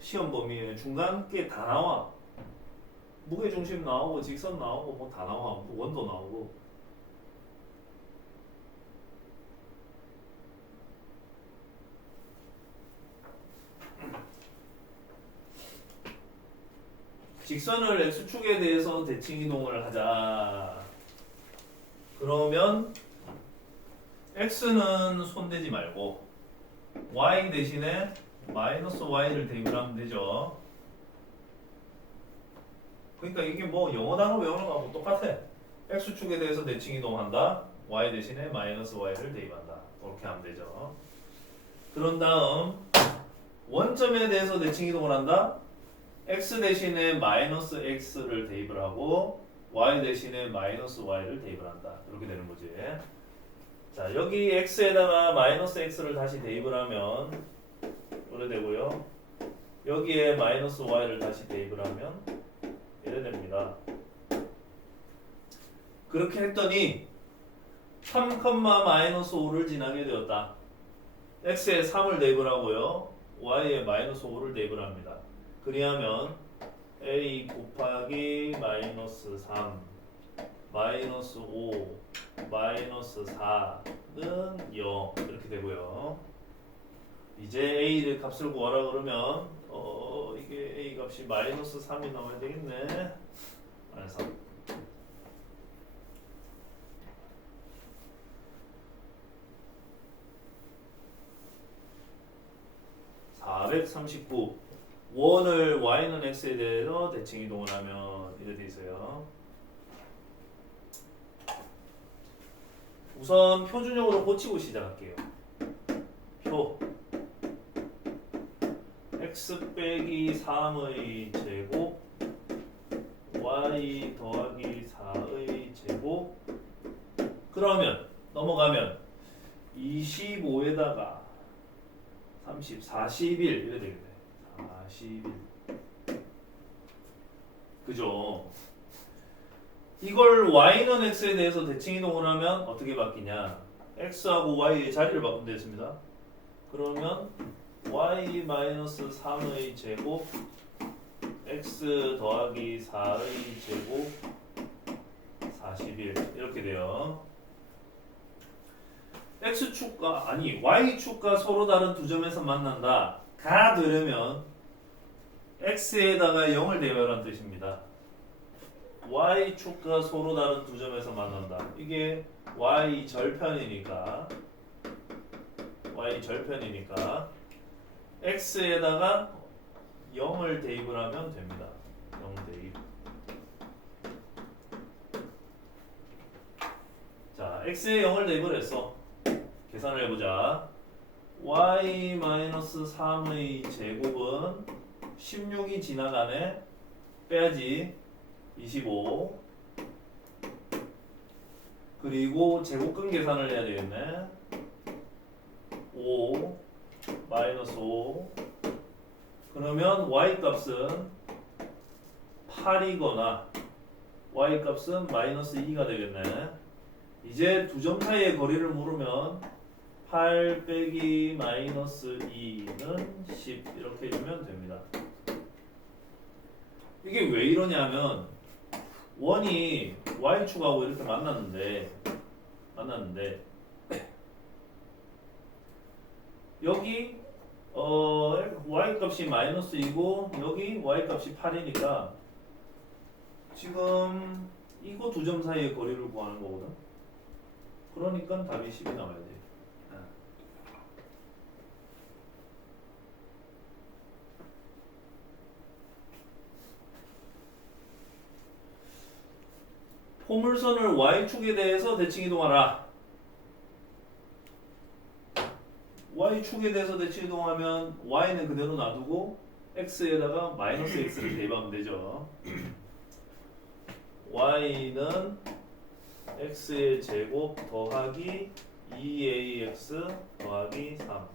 시험 범위에 중간 게 다 나와. 무게중심 나오고 직선 나오고 뭐 다 나와. 원도 나오고. 직선을 x축에 대해서 대칭 이동을 하자. 그러면 x는 손대지 말고 y 대신에 마이너스 y를 대입을 하면 되죠. 그러니까 이게 뭐 영어 단어 외우는 거하고 똑같아. x축에 대해서 대칭 이동한다. y 대신에 마이너스 y를 대입한다. 그렇게 하면 되죠. 그런 다음 원점에 대해서 대칭 이동을 한다. x 대신에 마이너스 x를 대입을 하고 y 대신에 마이너스 y를 대입을 한다. 이렇게 되는 거지. 자, 여기 x에다가 마이너스 x를 다시 대입을 하면 이래 되고요. 여기에 마이너스 y를 다시 대입을 하면 이래 됩니다. 그렇게 했더니 3, 마이너스 5를 지나게 되었다. x에 3을 대입을 하고요. y에 마이너스 5를 대입을 합니다. 그리하면 a 곱하기 마이너스 3 마이너스 5 마이너스 4는 0 이렇게 되고요. 이제 a의 값을 구하라 그러면 이게 a 값이 마이너스 3이 나와야 되겠네. 마이너스 3 439 원을 y는 x에 대해서 대칭 이동을 하면 이렇게 돼 있어요. 우선 표준형으로 고치고 시작할게요. 표 x 빼기 3의 제곱 y 더하기 4의 제곱 그러면 넘어가면 25에다가 30, 41 이렇게 되겠네. 41 그죠? 이걸 y는 x에 대해서 대칭 이동을 하면 어떻게 바뀌냐? x하고 y의 자리를 바꾸면 되겠습니다. 그러면 y-3의 제곱 x 더하기 4의 제곱 41 이렇게 돼요. x축과 아니 y축과 서로 다른 두 점에서 만난다. 가 되려면 x에다가 0을 대입하라는 뜻입니다. y축과 서로 다른 두 점에서 만난다. 이게 y 절편이니까 x에다가 0을 대입을 하면 됩니다. 0 대입. 자, x에 0을 대입을 했어. 계산을 해보자. y-3의 제곱은 16이 지나가네. 빼야지. 25. 그리고 제곱근 계산을 해야 되겠네. 5 마이너스 5. 그러면 y 값은 8이거나 y 값은 마이너스 2가 되겠네. 이제 두 점 사이의 거리를 물으면 8 빼기 마이너스 2는 10 이렇게 해주면 됩니다. 이게 왜 이러냐면 원이 y축하고 이렇게 만났는데 여기 y 값이 마이너스 2고 여기 y 값이 8이니까 지금 이거 두 점 사이의 거리를 구하는 거거든. 그러니까 답이 10이 나와야 돼. 포물선을 y축에 대해서 대칭 이동하라. y축에 대해서 대칭 이동하면 y는 그대로 놔두고 x에다가 마이너스 x를 대입하면 되죠. y는 x의 제곱 더하기 2ax 더하기 3.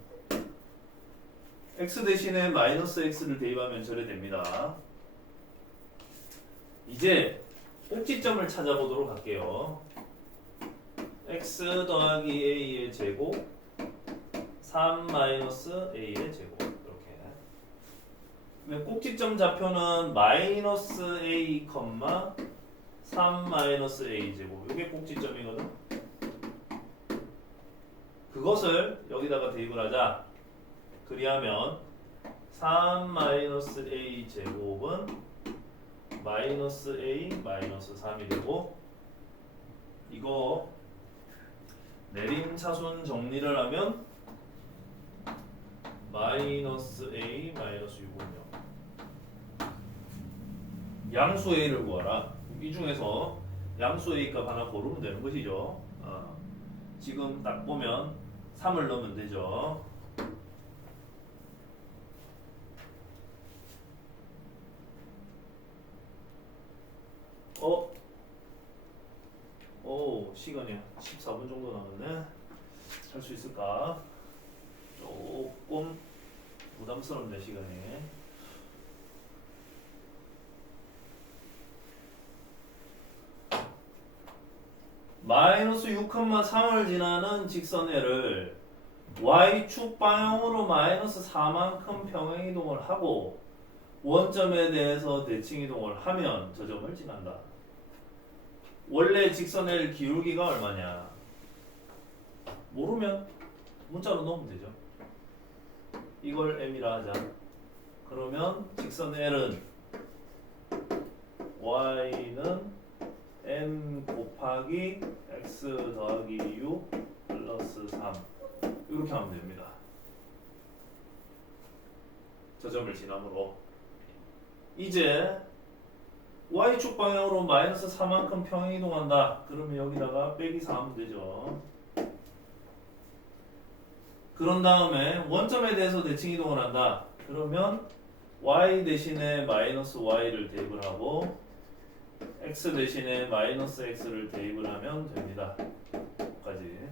x 대신에 마이너스 x를 대입하면 절여됩니다. 이제 꼭지점을 찾아보도록 할게요. x 더하기 a의 제곱 3 마이너스 a의 제곱 이렇게. 꼭지점 좌표는 마이너스 a, 3 마이너스 a 제곱. 이게 꼭지점이거든. 그것을 여기다가 대입을 하자. 그리하면 3 마이너스 a 제곱은 마이너스 a 마이너스 3이 되고, 이거 내림차순 정리를 하면 마이너스 a 마이너스 6은요. 양수 a를 구하라. 이 중에서 양수 a 값 하나 고르면 되는 것이죠. 지금 딱 보면 3을 넣으면 되죠. 시간이 14분 정도 남았네. 할 수 있을까? 조금 부담스럽네, 시간이. 마이너스 6,3을 지나는 직선애를 y축 방향으로 마이너스 4만큼 평행이동을 하고 원점에 대해서 대칭이동을 하면 저 점을 지난다. 원래 직선의 기울기가 얼마냐? 모르면 문자로 넣으면 되죠. 이걸 m이라 하자. 그러면 직선 L은 y는 m 곱하기 x 더하기 6 플러스 3 이렇게 하면 됩니다. 저 점을 지나므로 이제 y축 방향으로 마이너스 4만큼 평행이동한다. 그러면 여기다가 빼기 4 하면 되죠. 그런 다음에 원점에 대해서 대칭이동을 한다. 그러면 y 대신에 마이너스 y를 대입을 하고 x 대신에 마이너스 x를 대입을 하면 됩니다. 까지.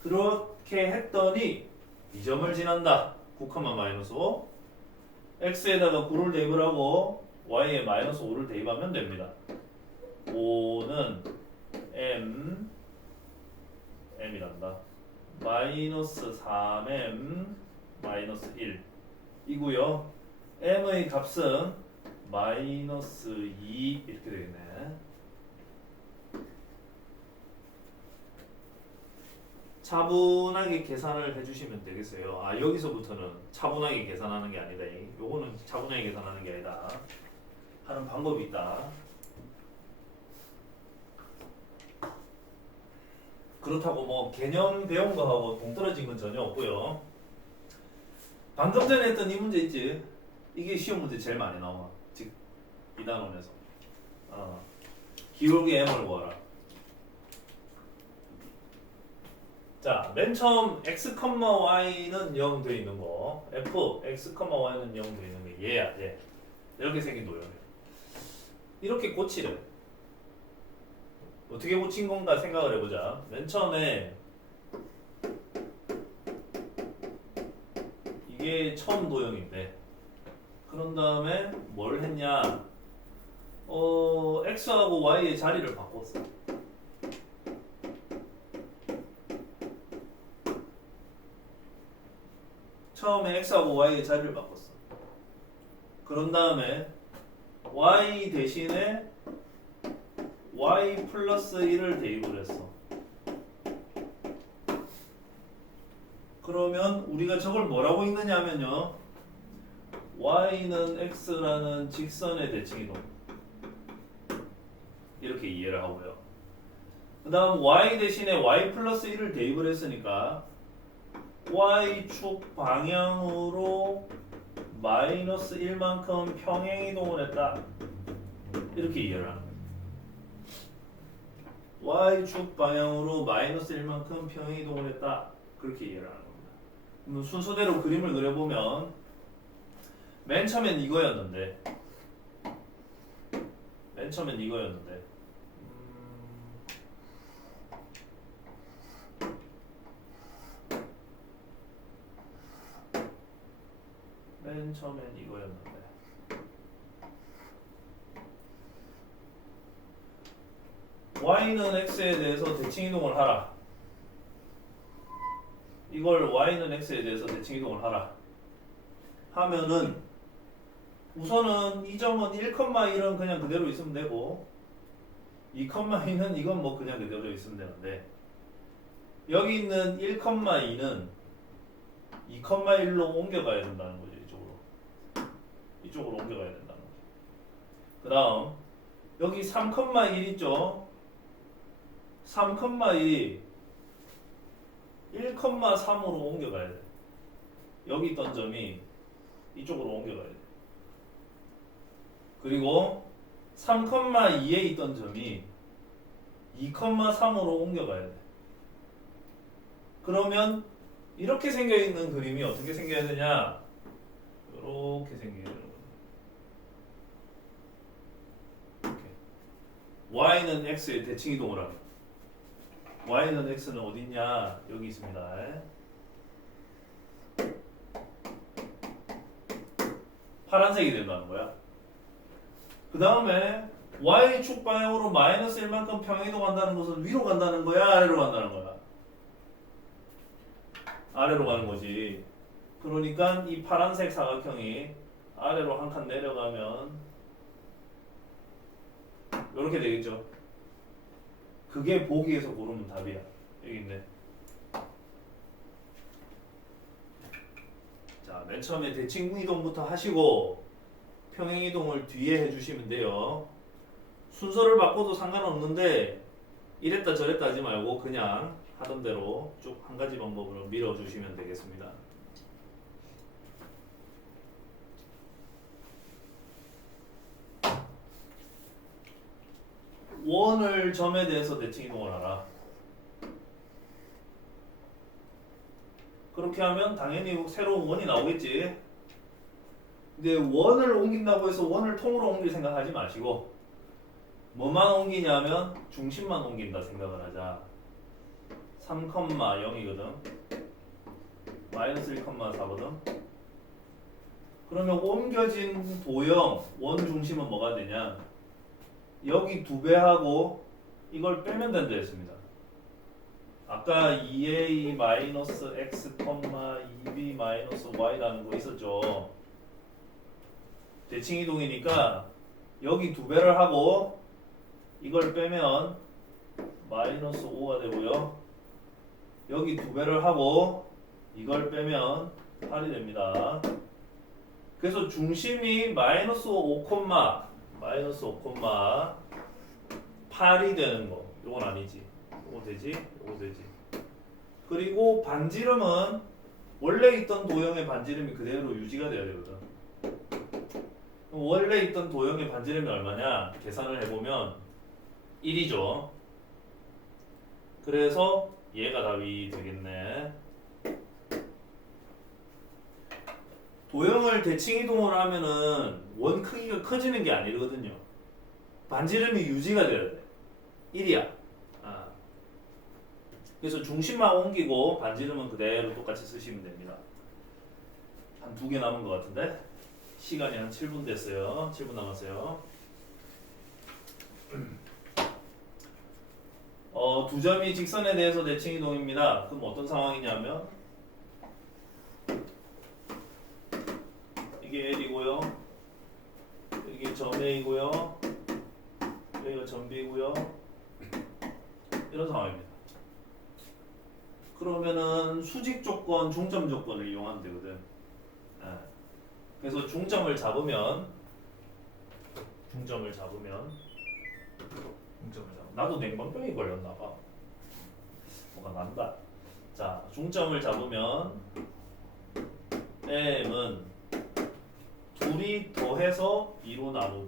그렇게 했더니 이 점을 지난다. 9, 마이너스 5. x에다가 9를 대입을 하고 y에 마이너스 5를 대입하면 됩니다. 5는 m이란다. 마이너스 3m 마이너스 1 이고요. m의 값은 마이너스 2 이렇게 되겠네. 차분하게 계산을 해주시면 되겠어요. 여기서부터는 차분하게 계산하는 게 아니다. 요거는 차분하게 계산하는 게 아니다. 하는 방법이 있다. 그렇다고 뭐 개념 배운 거하고 동떨어진 건 전혀 없고요. 방금 전에 했던 이 문제 있지? 이게 시험 문제 제일 많이 나와. 즉 이단원에서 기울기 m을 구하라. 자, 맨 처음 x, y는 0 돼 있는 거, f, x, y는 0 돼 있는 게 얘야, 얘. 이렇게 생긴 도형이야. 이렇게 고치래. 어떻게 고친 건가 생각을 해보자. 맨 처음에 이게 처음 도형인데, 그런 다음에 뭘 했냐? x하고 y의 자리를 바꿨어. 처음에 x하고 y의 자리를 바꿨어. 그런 다음에 y 대신에 y 플러스 1을 대입을 했어. 그러면 우리가 저걸 뭐라고 읽느냐 하면요, y는 x라는 직선의 대칭이동, 이렇게 이해를 하고요. 그 다음 y 대신에 y 플러스 1을 대입을 했으니까 y축 방향으로 마이너스 1만큼 평행이동을 했다, 이렇게 이해를 하는 거예요. y축 방향으로 마이너스 1만큼 평행이동을 했다, 그렇게 이해를 하는 겁니다. 그럼 순서대로 그림을 그려보면 맨 처음엔 이거였는데 맨 처음엔 이거였는데 y는 x에 대해서 대칭이동을 하라. 이걸 y는 x에 대해서 대칭이동을 하라 하면은 우선은 이 점은 1,1은 그냥 그대로 있으면 되고 2,2는 이건 뭐 그냥 그대로 있으면 되는데, 여기 있는 1,2는 2,1로 옮겨가야 된다는 거죠. 이쪽으로 옮겨가야 된다는 거죠. 그 다음 여기 3,1 있죠. 3,1이 1,3으로 옮겨가야 돼. 여기 있던 점이 이쪽으로 옮겨가야 돼. 그리고 3,2에 있던 점이 2,3으로 옮겨가야 돼. 그러면 이렇게 생겨있는 그림이 어떻게 생겨야 되냐? 이렇게 생겨야 되는 거예요. y는 x에 대칭이동을 하면 y는 x는 어디 있냐? 여기 있습니다. 파란색이 된다는 거야. 그 다음에 y축 방향으로 마이너스 1만큼 평행이동한다는 것은 위로 간다는 거야? 아래로 간다는 거야? 아래로 가는 거지. 그러니까 이 파란색 사각형이 아래로 한 칸 내려가면 이렇게 되겠죠. 그게 보기에서 고르면 답이야. 여기 있네. 자, 맨 처음에 대칭 이동부터 하시고 평행이동을 뒤에 해주시면 돼요. 순서를 바꿔도 상관없는데 이랬다 저랬다 하지 말고 그냥 하던 대로 쭉 한 가지 방법으로 밀어주시면 되겠습니다. 원을 점에 대해서 대칭 이동을 하라. 그렇게 하면 당연히 새로운 원이 나오겠지. 근데 원을 옮긴다고 해서 원을 통으로 옮길 생각하지 마시고 뭐만 옮기냐면 중심만 옮긴다 생각을 하자. 3,0이거든. 마이너스 1,4거든. 그러면 옮겨진 도형 원 중심은 뭐가 되냐? 여기 2배하고 이걸 빼면 된다 했습니다. 아까 2a 마이너스 x, 2b 마이너스 y라는 거 있었죠. 대칭 이동이니까 여기 2배를 하고 이걸 빼면 마이너스 5가 되고요. 여기 2배를 하고 이걸 빼면 8이 됩니다. 그래서 중심이 마이너스 5, 마이너스 5,8이 되는 거. 요건 아니지. 요거 되지? 요거 되지. 그리고 반지름은 원래 있던 도형의 반지름이 그대로 유지가 돼야 되거든. 원래 있던 도형의 반지름이 얼마냐? 계산을 해보면 1이죠. 그래서 얘가 답이 되겠네. 도형을 대칭 이동을 하면은 원 크기가 커지는 게 아니거든요. 반지름이 유지가 돼야 돼. 1이야. 그래서 중심만 옮기고 반지름은 그대로 똑같이 쓰시면 됩니다. 한 2개 남은 것 같은데 시간이 한 7분 됐어요. 7분 남았어요. 두 점이 직선에 대해서 대칭 이동입니다. 그럼 어떤 상황이냐면 이게 L이고요. 이게 점 A고요. 여기가 점 B고요. 이런 상황입니다. 그러면은 수직 조건, 중점 조건을 이용하면 되거든. 그래서 중점을 잡으면 나도 냉방병이 걸렸나봐. 뭐가 난다. 자, 중점을 잡으면 M은 둘이 더해서 2로 나누고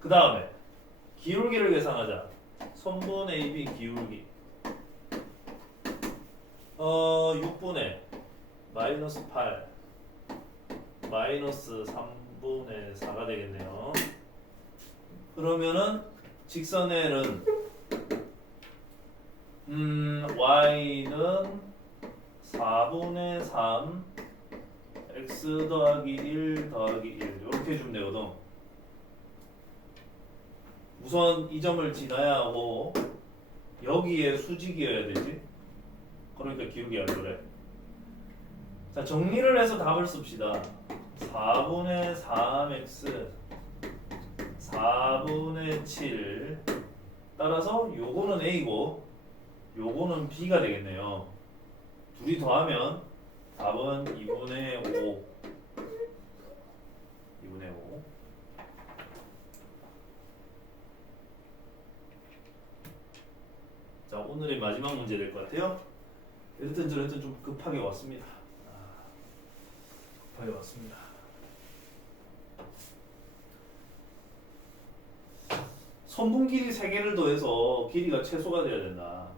그 다음에 기울기를 계산하자. 선분 AB 기울기 6분의 마이너스 8 마이너스 3분의 4가 되겠네요. 그러면은 직선 L은 Y는 4분의 3 X 더하기 1 더하기 1 이렇게 해주면 되거든. 우선 이 점을 지나야 하고 여기에 수직이어야 되지. 그러니까 기울기가 그래. 자, 정리를 해서 답을 씁시다. 4분의 3x 4분의 7 따라서 요거는 A고 요거는 B가 되겠네요. 둘이 더하면 답은 2분의 5 자, 오늘의 마지막 문제 될 것 같아요. 일단 저는 좀 급하게 왔습니다. 선분 길이 3개를 더해서 길이가 최소가 돼야 된다.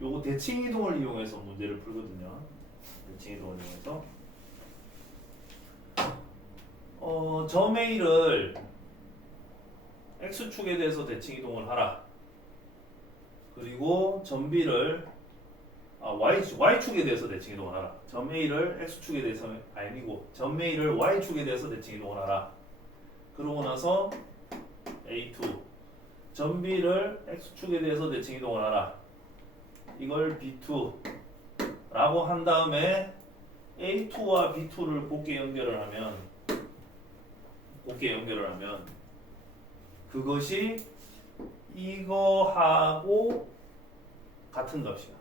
요거 대칭 이동을 이용해서 문제를 풀거든요. 대칭 이동을 이용해서 점 A를 X축에 대해서 대칭 이동을 하라. 그리고 점 B를 Y축에 대해서 대칭 이동을 하라. 점 A를 X축에 대해서 아니고 점 A를 Y축에 대해서 대칭 이동을 하라. 그러고 나서 A2 점 B를 X축에 대해서 대칭 이동을 하라. 이걸 B2 라고 한 다음에 A2와 B2를 곱게 연결을 하면 그것이 이거하고 같은 값이야.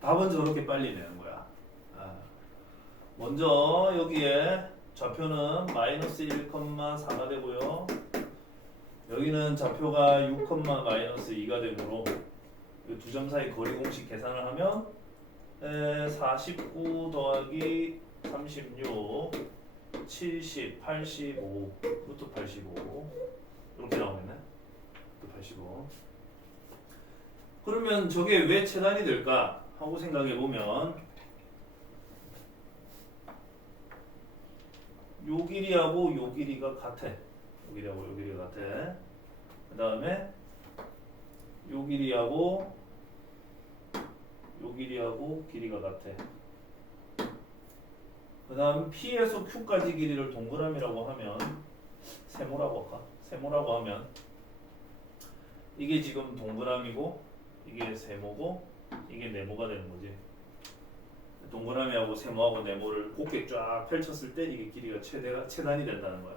답은 저렇게 빨리 내는 거야. 먼저 여기에 좌표는 마이너스 1,4가 되고요. 여기는 좌표가 6, 마이너스 2가 되므로 이 두 점 사이 거리 공식 계산을 하면 49 더하기 36 70 85 루트 85 이렇게 나오겠네. 루트 85. 그러면 저게 왜 최단이 될까 하고 생각해 보면 요 길이하고 요 길이가 같아. 요 길이가 같아. 그 다음에 요 길이하고 길이가 같아. 그 다음 P에서 Q까지 길이를 동그라미라고 하면 세모라고 할까? 세모라고 하면 이게 지금 동그라미고 이게 세모고 이게 네모가 되는 거지. 동그라미하고 세모하고 네모를 곱게 쫙 펼쳤을 때 이게 길이가 최단이 된다는 거야.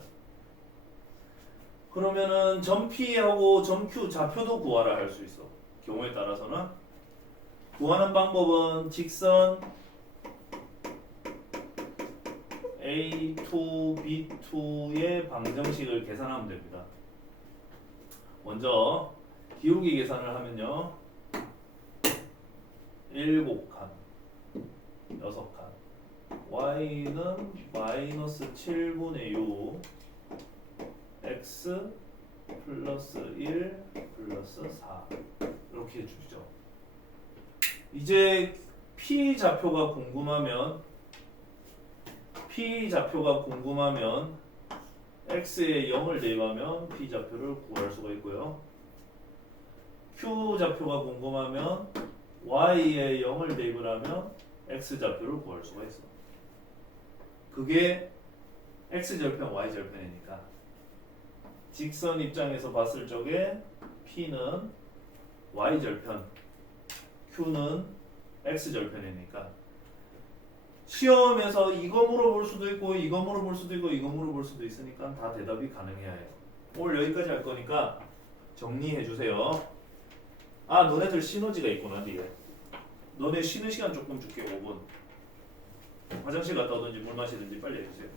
그러면은 점 P하고 점 Q 좌표도 구하라 할 수 있어. 경우에 따라서는 구하는 방법은 직선 A2, B2의 방정식을 계산하면 됩니다. 먼저 기울기 계산을 하면요. 7칸, 6칸. y는 마이너스 7분의 6 x 플러스 1 플러스 4 이렇게 해주죠. 이제 P좌표가 궁금하면 x에 0을 대입하면 P좌표를 구할 수가 있고요. Q좌표가 궁금하면 y에 0을 대입을 하면 x좌표를 구할 수가 있어. 그게 x절편, y절편이니까 직선 입장에서 봤을 적에 P는 y절편, Q는 x절편이니까 시험에서 이거 물어볼 수도 있고 이거 물어볼 수도 있고 이거 물어볼 수도 있으니까 다 대답이 가능해야 해요. 오늘 여기까지 할 거니까 정리해 주세요. 아, 너네들 시너지가 있구나 뒤에. 너네 쉬는 시간 조금 줄게. 5분. 화장실 갔다 오든지 물 마시든지 빨리 해주세요.